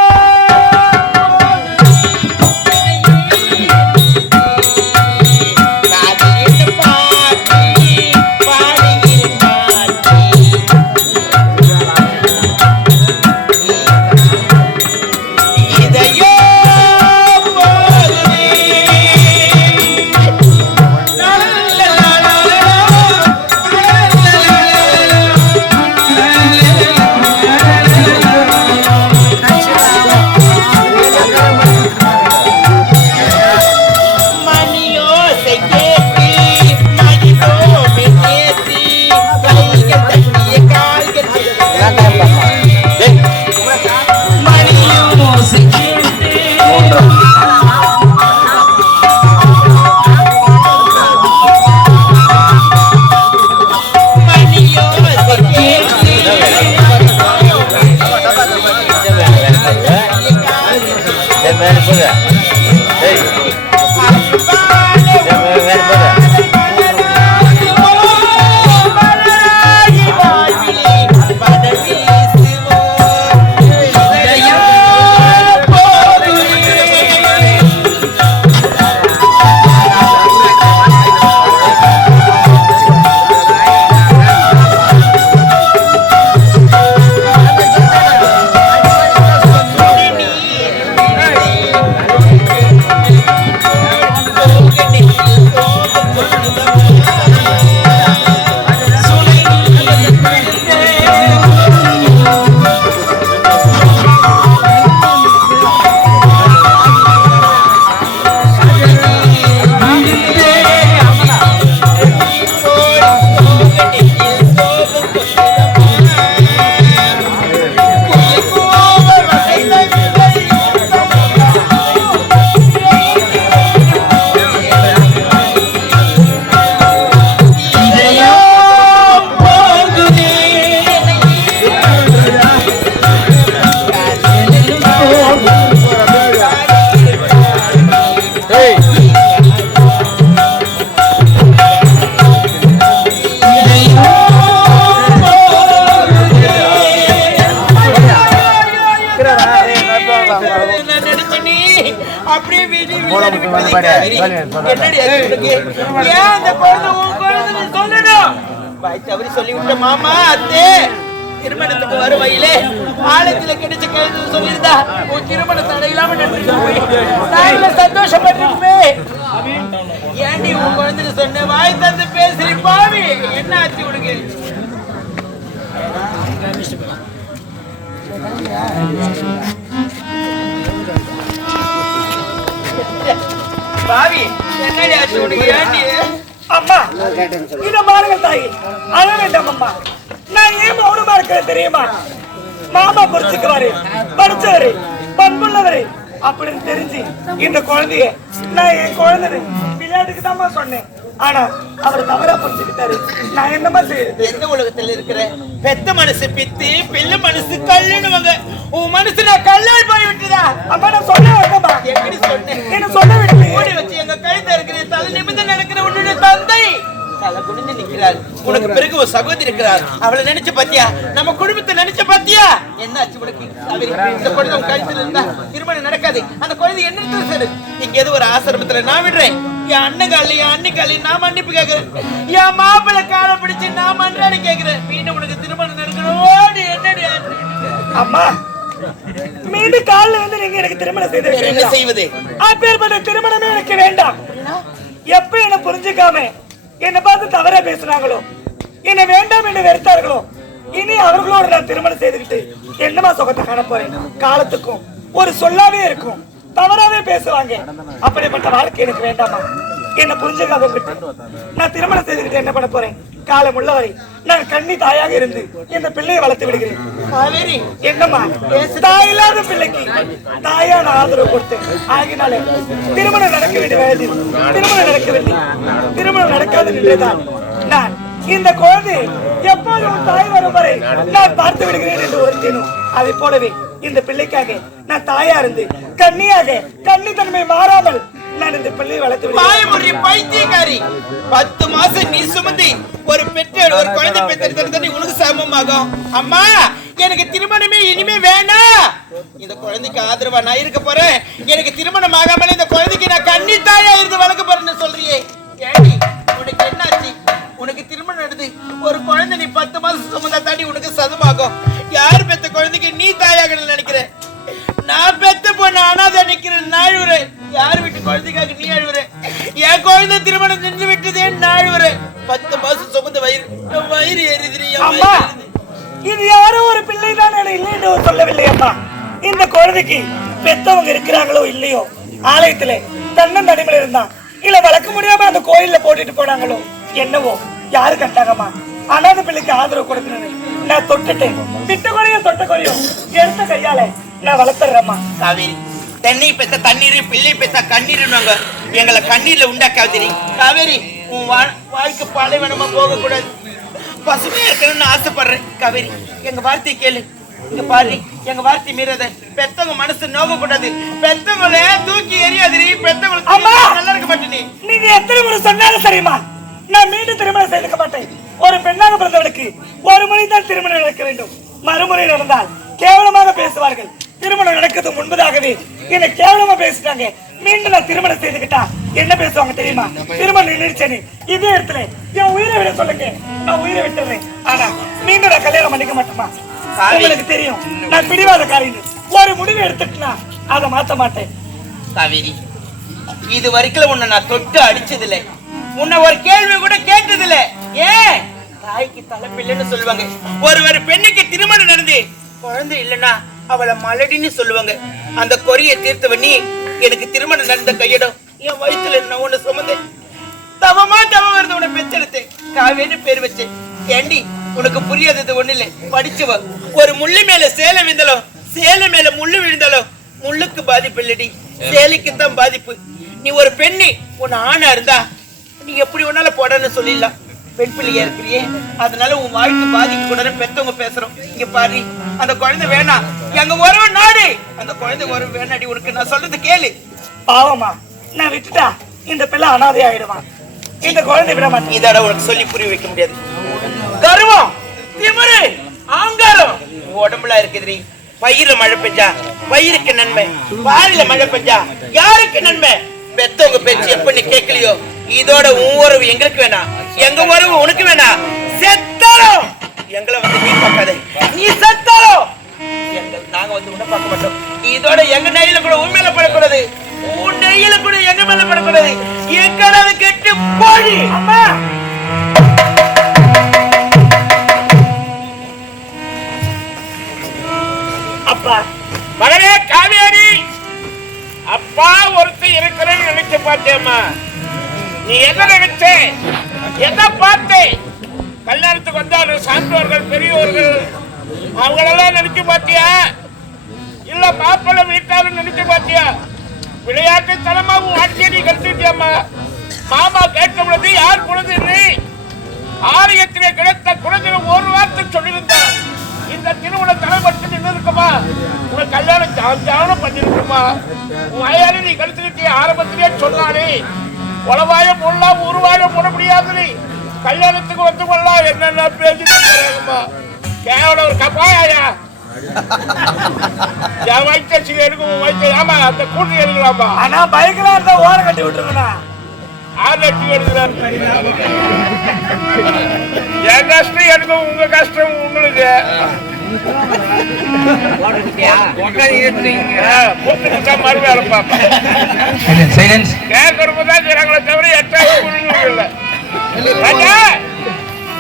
சொல்லி அப்படியே வீடு என்னடி ஏன் அந்த குழந்தை உன் குழந்தை சொல்லணும் வாய் தவறி சொல்லி விட்ட மாமா அத்தே திருமணத்துக்கு வருவையிலே ஆலயத்துல கிடைச்ச கேள்வி சொல்லியிருந்தா உன் திருமண தடையில்லாம நடந்து சந்தோஷப்பட்டிருப்பே ஏண்டி உன் குழந்தை சொன்ன வாய் தந்து பேசுறி பாவி என்ன ஆச்சு உனக்கு பாவி என்னடி ஆச்சு உனக்கு ஏண்டி அம்மா இத பாருங்க தாயி அழ வேண்டாம் அம்மா நான் ஏன் மௌனமா இருக்கிறேன் தெரியுமா மாமா புரிச்சுக்குவாரு படிச்சவரு பண்புள்ளவரு அப்படின்னு தெரிஞ்சு இந்த குழந்தைய நான் என் குழந்தை விளையாட்டுக்கு தான் சொன்னேன் ஆனா அவர் தவறா புரிஞ்சுக்கிட்டாரு நான் என்னமா செய்யறது எந்த உலகத்துல இருக்கிற பெத்த மனசு பித்து பிள்ளை மனசு கல்லுன்னு உன் மனசு நான் கல்லால் போய் விட்டுதா அம்மா நான் சொல்ல வேண்டாமா எப்படி சொன்னேன் என்ன சொல்ல விட்டு ஓடி வச்சு எங்க கழுத்த இருக்கிற தலை நிமிர்ந்து நடக்கிற உன்னுடைய தந்தை தலை குனிந்து நிக்கிறார் உனக்கு பிறகு ஒரு சகோதரி இருக்கிறார் அவளை நினைச்சு பாத்தியா நம்ம குடும்பத்தை நினைச்சு பாத்தியா என்ன ஆச்சு உனக்கு இந்த குழந்தை உன் கழுத்துல இருந்தா திருமணம் நடக்காது அந்த குழந்தை என்ன சரி இங்க ஏதோ ஒரு ஆசிரமத்துல நான் விடுறேன் என் அண்ணன் என் அன்னிக்காலி நான் மன்னிப்பு கேட்கிறேன் என் மாப்பிள்ளை காலை பிடிச்சு நான் மன்றாடி கேட்கிறேன் மீண்டும் உனக்கு திருமணம் நடக்கணும் என்னடி அம்மா மீண்டும் காலில் வந்து நீங்க எனக்கு திருமணம் செய்து என்ன செய்வது அப்பேற்பட்ட திருமணமே எனக்கு வேண்டாம் எப்ப என்ன புரிஞ்சுக்காம என்ன பார்த்து தவறா பேசுறாங்களோ என்ன வேண்டாம் என்று வெறுத்தார்களோ இனி அவர்களோடு நான் திருமணம் செய்துக்கிட்டு என்னமா சுகத்தை காண போறேன் காலத்துக்கும் ஒரு சொல்லாவே இருக்கும் தவறாவே பேசுவாங்க அப்படிப்பட்ட வாழ்க்கை எனக்கு வேண்டாமா என்ன புரிஞ்சுக்காத நான் திருமணம் செய்துக்கிட்டு என்ன பண்ண போறேன் காலம் உள்ளவரை நான் கண்ணி தாயாக இருந்து இந்த பிள்ளையை வளர்த்து விடுகிறேன் என்னம்மா தாயில்லாத பிள்ளைக்கு தாயான ஆதரவு கொடுத்தேன் ஆகினாலே திருமணம் நடக்க வேண்டிய திருமணம் நடக்காது நின்றுதான் நான் இந்த குழந்தை எப்போது உன் தாய் வரும் வரை நான் பார்த்து விடுகிறேன் என்று ஒருத்தேனும் அதை போலவே இந்த பிள்ளைக்காக நான் தாயா இருந்து கண்ணியாக கன்னித்தன்மை மாறாமல் நான் இந்த பிள்ளையை வளர்த்து பைத்தியக்காரி 10 மாசம் நீ சுமந்தி ஒரு பெற்றோர் ஒரு குழந்தை பெற்றெடுத்தது உனக்கு சமமாகும் அம்மா எனக்கு திருமணமே இனிமே வேணாம் இந்த குழந்தைக்கு ஆதரவா நான் இருக்க போறேன் எனக்கு திருமணம் ஆகாமலே இந்த குழந்தைக்கு நான் கன்னி தாயா இருந்து வளர்க்க போறேன்னு சொல்றியே கேடி உனக்கு என்னாச்சு உனக்கு திருமணம் நடந்து ஒரு குழந்தை நீ 10 மாசம் சுமந்தா தாண்டி உனக்கு சதமாகும் யார் பெத்த குழந்தைக்கு நீ தாயாக நினைக்கிற நான் பெத்த பொண்ணு அனாதை நிக்கிறேன் நான் அழுவுறேன் யார் வீட்டு குழந்தைக்காக நீ அழுவுற என் குழந்தை திருமணம் நின்று விட்டதே நான் அழுவுறேன் 10 மாசம் சுமந்த வயிறு எரியுது இது யாரோ ஒரு பிள்ளை தான் இல்லைன்னு சொல்லவில்லை அம்மா இந்த குழந்தைக்கு பெத்தவங்க இருக்கிறாங்களோ இல்லையோ ஆலயத்துல தன்னந்தனிமையில இருந்தான் இல்ல வளர்க்க முடியாம அந்த கோயில்ல போட்டுட்டு போனாங்களோ என்னவோ யாரு கண்டாங்கம்மா அனாத பிள்ளைக்கு ஆதரவு கொடுக்கணும் நான் தொட்டுட்டேன் விட்ட குறையும் தொட்ட குறையும் எடுத்த கையால நான் வளர்த்துறேம்மா காவேரி தென்னை பெத்த தண்ணீர் பிள்ளை பெத்த கண்ணீர்னுவாங்க எங்களை கண்ணீர்ல உண்டாக்காதிரி காவேரி உன் வாய்க்கு பாலைவனமா போக கூடாது பசுமையா இருக்கணும்னு ஆசைப்படுறேன் காவேரி எங்க வார்த்தை கேளு இங்க பாரு எங்க வார்த்தை மீறத பெத்தவங்க மனசு நோக கூடாது பெத்தவங்களை தூக்கி எறியாதிரி பெத்தவங்களுக்கு நல்லா இருக்க மாட்டேனே நீங்க எத்தனை முறை சொன்னாலும் சரிம்மா நான் மீண்டும் திருமணம் செய்துக்க மாட்டேன் ஒரு பெண்ணாக பிறந்தவளுக்கு ஒரு முறை தான் திருமணம் நடக்க வேண்டும் மறுமுறை நடந்தால் கேவலமாக பேசுவார்கள் திருமணம் நடக்கிறது முன்பதாகவே என்ன கேவலமா பேசிட்டாங்க மீண்டும் நான் திருமணம் செய்துக்கிட்டா என்ன பேசுவாங்க தெரியுமா திருமணம் நின்றுச்சேன்னு இதே இடத்துல என் உயிரை விட சொல்லுங்க நான் உயிரை விட்டுறேன் ஆனா மீண்டும் நான் கல்யாணம் பண்ணிக்க மாட்டேமா உங்களுக்கு தெரியும் நான் பிடிவாத காரியம் ஒரு முடிவு எடுத்துட்டுனா அதை மாத்த மாட்டேன் காவேரி இது வரைக்கும் உன்னை நான் தொட்டு அடிச்சதில்ல உன்னை ஒரு கேள்வி கூட கேட்டதில்ல ஏன் தாய்க்கு தலைப்பில்லைன்னு சொல்லுவாங்க ஒரு பெண்ணுக்கு திருமணம் நடந்து குழந்தை இல்லைன்னா அவளை மலடின்னு சொல்லுவாங்க அந்த கொரிய தீர்த்தவ நீ எனக்கு திருமணம் நடந்த கையிடம் என் வயிற்றுல நான் உன்னை சுமந்தேன் தவமா தவம் வருது உன்னை பெற்றெடுத்தேன் காவேன்னு பேர் வச்சேன் ஏண்டி உனக்கு புரியாதது ஒண்ணு இல்லை படிச்சவ ஒரு முள்ளு மேல சேலை விழுந்தாலும் சேலை மேல முள்ளு விழுந்தாலும் முள்ளுக்கு பாதிப்பு இல்லடி சேலைக்குத்தான் பாதிப்பு நீ ஒரு பெண்ணி உன் ஆணா இருந்தா நீ எப்படி ஒன்னால போடன்னு சொல்லிடலாம் பெண் பிள்ளையா இருக்கிறியே அதனால உன் வாழ்க்கை பாதிக்க கூடாது பெத்தவங்க பேசுறோம் இங்க பாரு அந்த குழந்தை வேணாம் எங்க உறவு நாடு அந்த குழந்தை உறவு வேணாடி உனக்கு நான் சொல்றது கேளு பாவமா நான் விட்டுட்டா இந்த பிள்ளை அனாதை ஆயிடுவான் இந்த குழந்தை விட மாட்டேன் இதோட உனக்கு சொல்லி புரிய வைக்க முடியாது கர்வம் திமிரு ஆங்காரம் உடம்புல இருக்குதுரி பயிர மழை பெஞ்சா வயிறுக்கு நன்மை, பாலில மழை பெஞ்சா யாருக்கு நன்மை? பெத்தவங்க பேச்சு எப்பன்னு கேட்கலையோ, இதோட உன் உறவு எங்களுக்கு வேணாம், எங்க உறவு உனக்கு வேணாம். செத்தாலும் எங்களை வந்து நீ பார்க்காதே, நீ செத்தாலும் நாங்க வந்து உன்னை பார்க்க மாட்டோம். இதோட எங்க நெய்யில கூட உன் மேல படக்கூடாது, உன் நெய்யில கூட எங்க மேல படக்கூடாது. எங்கடாவது கெட்டு போடி. அம்மா அப்பா மகனே காவேரி, அப்பா ஒருத்தர் இருக்கிறேன்னு நினைச்சு பார்த்தேம்மா. நீ எதை நினைச்ச, எதை பார்த்தே? கல்யாணத்துக்கு வந்தாலும் சான்றோர்கள் பெரியவர்கள் அவங்களெல்லாம் நினைச்சு பாத்தியா? இல்ல மாப்பிள்ளை வீட்டாலும் நினைச்சு பாத்தியா? விளையாட்டு தலமாவும் ஆட்சியை நீ கற்றுட்டியம்மா. மாமா கேட்க பொழுது யார் குழந்தை ஆலயத்திலே கிடைத்த குழந்தை ஒரு வார்த்தை சொல்லியிருந்தான், இந்த திருமண தலைப்பட்டு நின்று இருக்குமா, உனக்கு கல்யாணம் ஜாவனம் பண்ணிருக்குமா. உன் வயாரி நீ கழுத்துக்கிட்டே ஆரம்பத்திலே சொன்னானே, உளவாயம் போடலாம் உருவாயம் போட முடியாது, கல்யாணத்துக்கு வந்து கொள்ளலாம் என்னென்ன பேசிட்டு கேவலம் ஒரு கப்பாயா என் வயிற்று எடுக்கும் வயிற்று. ஆமா அந்த கூட்டி எடுக்கலாமா? ஆனா பைக்ல இருந்தா ஓரம் கட்டி விட்டுருக்கா. என் கஷ்டம் எடுக்கும், உங்க கஷ்டம் உங்களுக்கு. மறு வேலை பார்ப்பேன். கேட்கறதுதான் செய்யறாங்களே தவிர எட்டாவது இல்லை.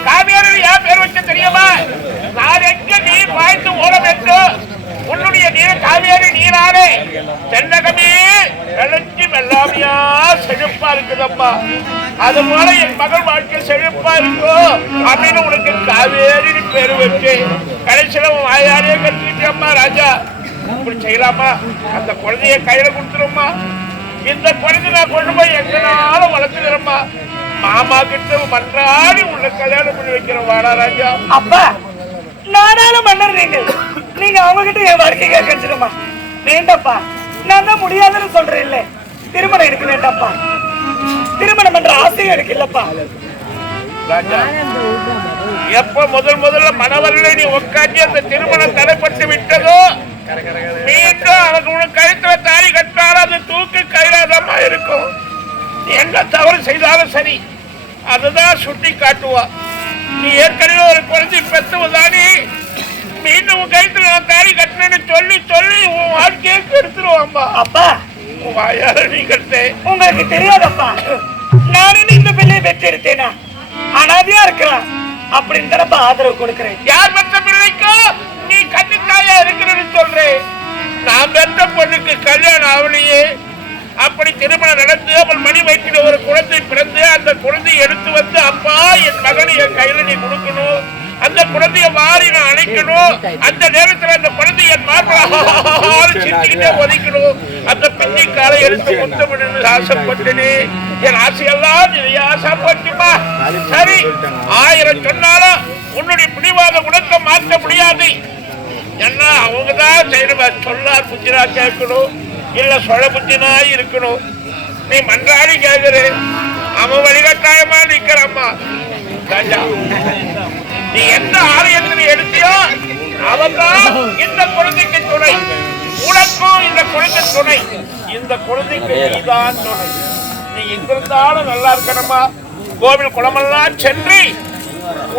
காவியாரி ஏன் பேர் வச்ச தெரியுமா? நான் எங்க நீர் பாய்ந்து ஓட வேண்டும், உன்னுடைய நீர் காவியாரி நீரானே தென்னகமே விளைஞ்சி வெள்ளாமையா செழிப்பா இருக்குதம்மா. அது போல என் மகள் வாழ்க்கை செழிப்பா இருக்கும் அப்படின்னு உனக்கு காவேரி பேரு வச்சு கடைசியில உன் வாயாரியே கட்டிக்கிட்டேம்மா. ராஜா இப்படி செய்யலாமா? அந்த குழந்தைய கையில கொடுத்துருமா. இந்த குழந்தை நான் கொண்டு போய் எங்கனாலும் வளர்த்துக்கிறேம்மா. மாமா கிட்ட மன்றாடி உள்ள கல்யாணம் பண்ணி வைக்கிறேன். வாடா ராஜா. அப்பா நானாலும் மன்னர், நீங்க அவங்க கிட்ட என் வாழ்க்கையை கேட்கணுமா? வேண்டாப்பா, நான் தான் முடியாதுன்னு சொல்றேன். இல்ல திருமணம் எனக்கு வேண்டாப்பா, திருமணம் என்ற ஆசையும் எனக்கு இல்லப்பா. ராஜா எப்ப முதல்ல மணவர்களை நீ உட்காந்து அந்த திருமணம் தடைப்பட்டு விட்டதோ, மீண்டும் அவனுக்கு உனக்கு கழுத்துல தாலி கட்டாலும் அது தூக்கு கைலாதமா இருக்கும். என்ன தவறு செய்தாலும் சரி அதுதான் சுட்டி காட்டுவா. நீ ஏற்கனவே ஒரு குழந்தை பெற்றவதானே, மீண்டும் உன் கழுத்துல நான் தாலி கட்டினேன்னு சொல்லி சொல்லி உன் வாழ்க்கையை கெடுத்துருவாம்பா. அப்பா உன் வாயால நீ கட்டேன். உங்களுக்கு தெரியாதப்பா, நானும் இந்த பிள்ளையை பெற்றெடுத்தேனா அனாதையா இருக்கிறான் அப்படின்னு தரப்ப ஆதரவு கொடுக்கிறேன். யார் பெற்ற பிள்ளைக்கும் நீ கண்ணுத்தாயா இருக்கிறன்னு சொல்றேன். நான் பெற்ற பொண்ணுக்கு கல்யாணம் ஆவலையே, அப்படி திருமணம் நடந்து அவள் மணி வயிற்றில் ஒரு குழந்தை பிறந்து அந்த குழந்தையை எடுத்து வந்து அப்பா என் மகனை என் கையில நீ கொடுக்கணும், அந்த குழந்தைய மாறி நான் அணைக்கணும், அந்த நேரத்தில் அந்த குழந்தை என் மார்பலால் சிரிச்சுக்கிட்டே ஒதுக்கணும், அந்த பின்னி காலை எடுத்து முத்தமிடணும்னு ஆசைப்பட்டனே. என் ஆசையெல்லாம் நீ ஆசைப்பட்டுமா? சரி, 1000 சொன்னாலும் உன்னுடைய பிடிவாத குணத்தை மாற்ற முடியாது. என்ன அவங்கதான் செய்யணும், சொல்லார் புத்திரா கேட்கணும், இல்ல சொல புத்தினா இருக்கணும். நீ மன்றாடி கேட்கிற, அவன் வழிகட்டாயமா நிக்கிறம்மா. ராஜா நீ எந்த ஆலயத்தில் எடுத்தியோ அவன்தான் இந்த குழந்தைக்கு துணை, உனக்கும் இந்த குழந்தை துணை, இந்த குழந்தைக்கு நீதான் துணை. நீ எங்கிருந்தாலும் நல்லா இருக்கணுமா? கோவில் குளமெல்லாம் சென்று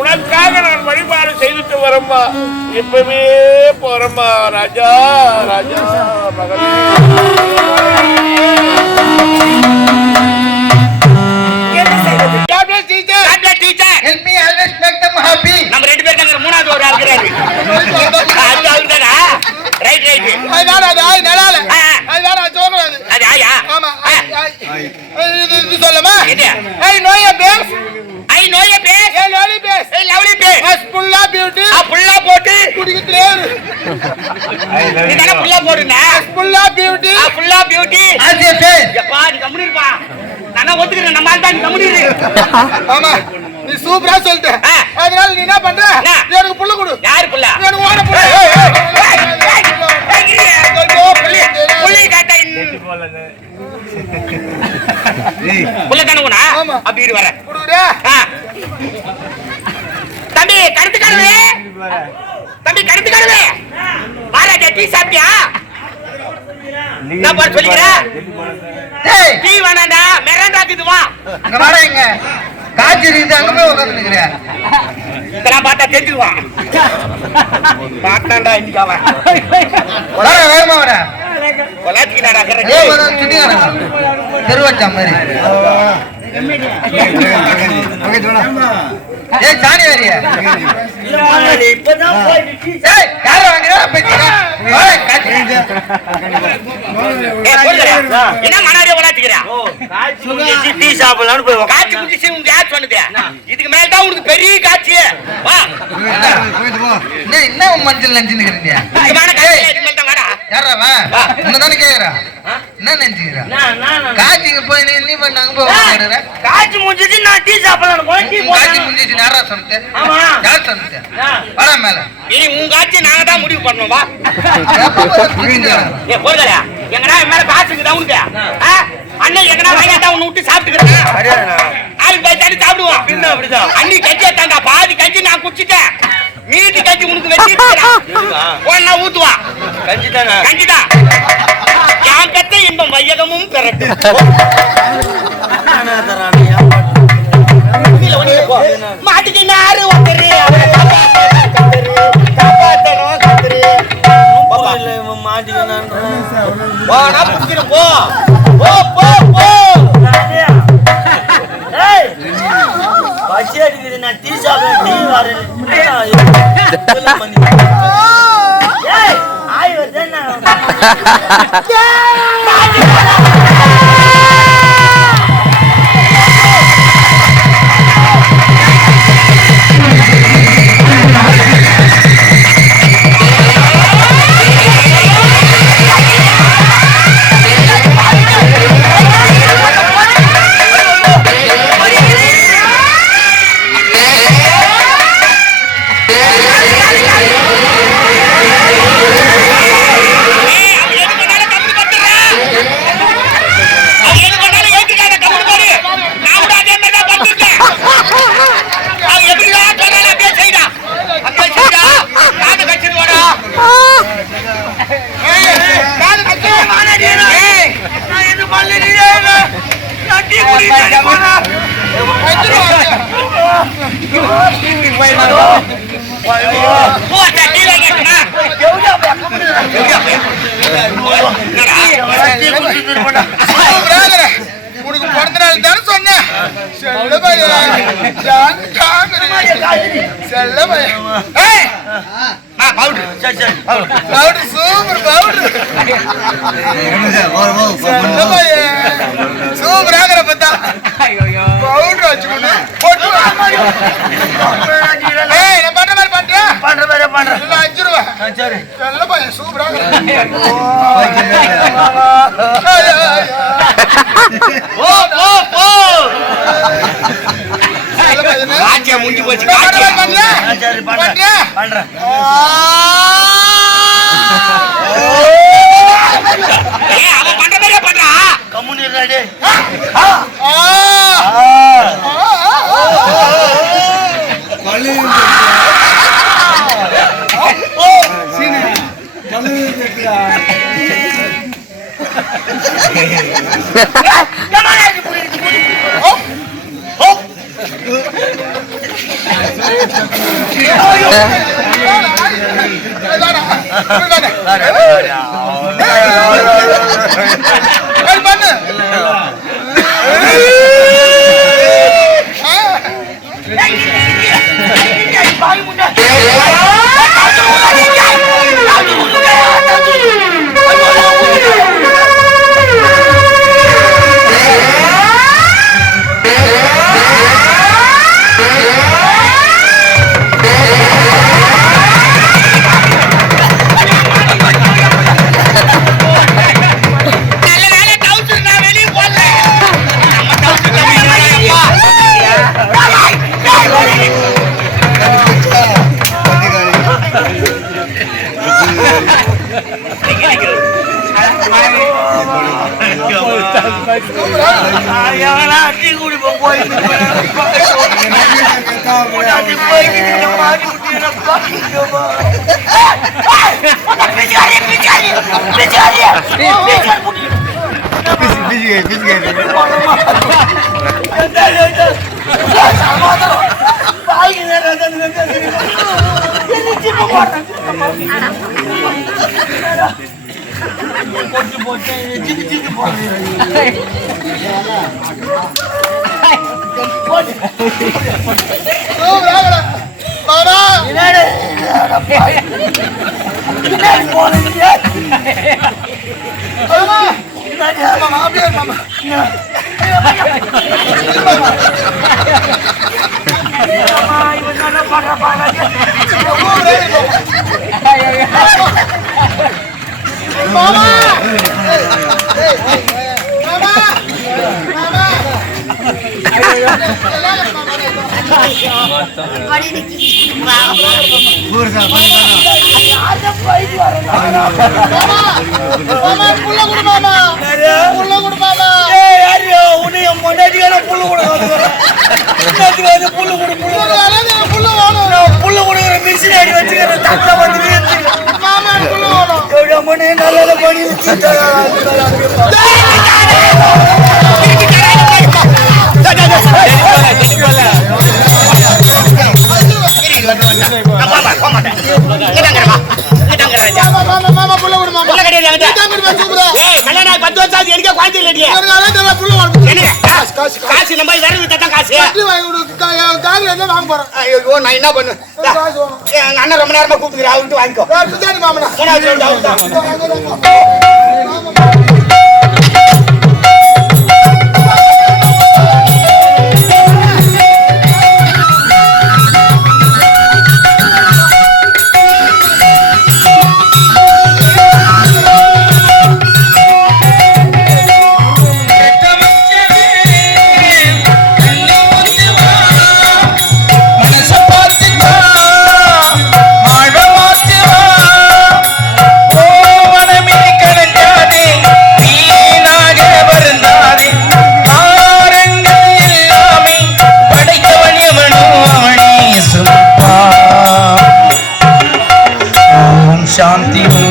உனக்காக நான் வழிபாடு செய்துட்டு வரம்மா. இப்பவே போறம்மா. ராஜா ராஜா மகனே. நம்ம 2 பேருக்கு அங்க 3வது ஒரு ஆள் இருக்கிறாரு. அது ஆளுதானா? Right right. அதுதான் அது ஆய் நலால. அதுதான் நான் சொல்றது. அது ஆயா? ஆமா. இது சொல்லமா? என்ன? I know your face. I know your face. A lovely face. A lovely face. As புல்லா பியூட்டி. புல்லா போட்டு குடிக்குதே. நீ தான புல்லா போடுனா? புல்லா பியூட்டி. புல்லா பியூட்டி. As a base. எப்பா நீ கம்முனு இருப்பா. நானா ஒத்துக்கிறேன், நம்ம ஆள் தான், நீ கம்முனு இரு. ஆமா நீ சூப்பரா சொல்லிட்ட. அதனால நீ என்ன பண்ற? எனக்கு புள்ள கொடு. யார் புள்ள? எனக்கு ஓட புள்ள. புள்ளை காட்டா புள்ள தானே? அப்படி இரு வர குடுடா. தம்பி கருத்து கருவே, தம்பி கருத்து கருவே, வாராஜா டீ சாப்பிட்டியா? என்ன பாரு சொல்லிக்கிறேன் டீ வேணாண்டா மிராண்டாக்குது வா அங்க வாடா இங்க காட்சி இருக்குது அங்க போய் உட்கார்ந்து நிக்கிறேன் இதெல்லாம் பார்த்தா தெரிஞ்சுக்குவான் பார்த்தாண்டா இன்னைக்கு அவன் வர வேகமா வர கொலாச்சிக்கினாடா தெருவச்சா மாதிரி ஏய் சாணி வேறியா ஏய் யார வாங்குறா என்ன மனாரியா கொலாச்சிக்கிறா டீ சாப்பிடலாம்னு போய் காட்சி குடிச்சு உங்க யார் சொன்னது இதுக்கு மேல தான் உனக்கு பெரிய காட்சி வா என்ன மஞ்சள் நினைச்சுக்கிறீங்க யாரா வா உன்னதானே கேக்குறா என்ன நினைச்சுக்கிறா காட்சிக்கு போய் நீ பண்ண அங்க போய் காட்சி முடிஞ்சிட்டு நான் டீ சாப்பிடலாம் போய் டீ காட்சி முடிஞ்சிச்சு யாரா சொன்னது ஆமா யார் சொன்னது வாடா மேல இனி உன் காட்சி நாங்க தான் முடிவு பண்ணோம் வா ஏ போகலையா எங்கடா என் மேல காசுக்கு தான் உனக்கு அண்ணன் எங்கடா வாங்கிட்டா உன்னை விட்டு சாப்பிட்டுக்கிறேன் ஆளுக்கு போய் தண்ணி சாப்பிடுவான் அப்படிதான் அண்ணி கஞ்சியா தாண்டா பாதி கஞ்சி நான் குடிச்சிட்டேன் மீதி கஞ்சி உனக்கு வச்சு ஊத்துவா கஞ்சிதான் என் பெத்த இன்பம் வையகமும் பெறட்டு மாட்டுக்கு நாரு வந்துரு பசி அடிக்குது நான் டீ சாப்பிட டீ வரேன் ஆய் வருது உனக்கு பிறந்த நாள் தானே சொன்னேன் செல்ல பையன் செல்ல பையன் பவுடர் சூப்பர் பவுடர் செல்ல பையன் சூப்பர் ஆகிற பார்த்தா பவுடர் வச்சுக்கணும் பண்ற மாதிரி பண்றேன் 5 ரூபா செல்ல பையன் சூப்பர் ஆச்சா முடிஞ்சு போச்சு பண்றேன் அவன் பண்ற மாதிரியே பண்றா கம்முனு இருடாடே காசு நம்ம வேற காசு நான் என்ன பண்ணு அண்ணன் ரொம்ப நேரமா கூப்பிடுறேன் அவர்கிட்ட வாங்கிக்கோ शांति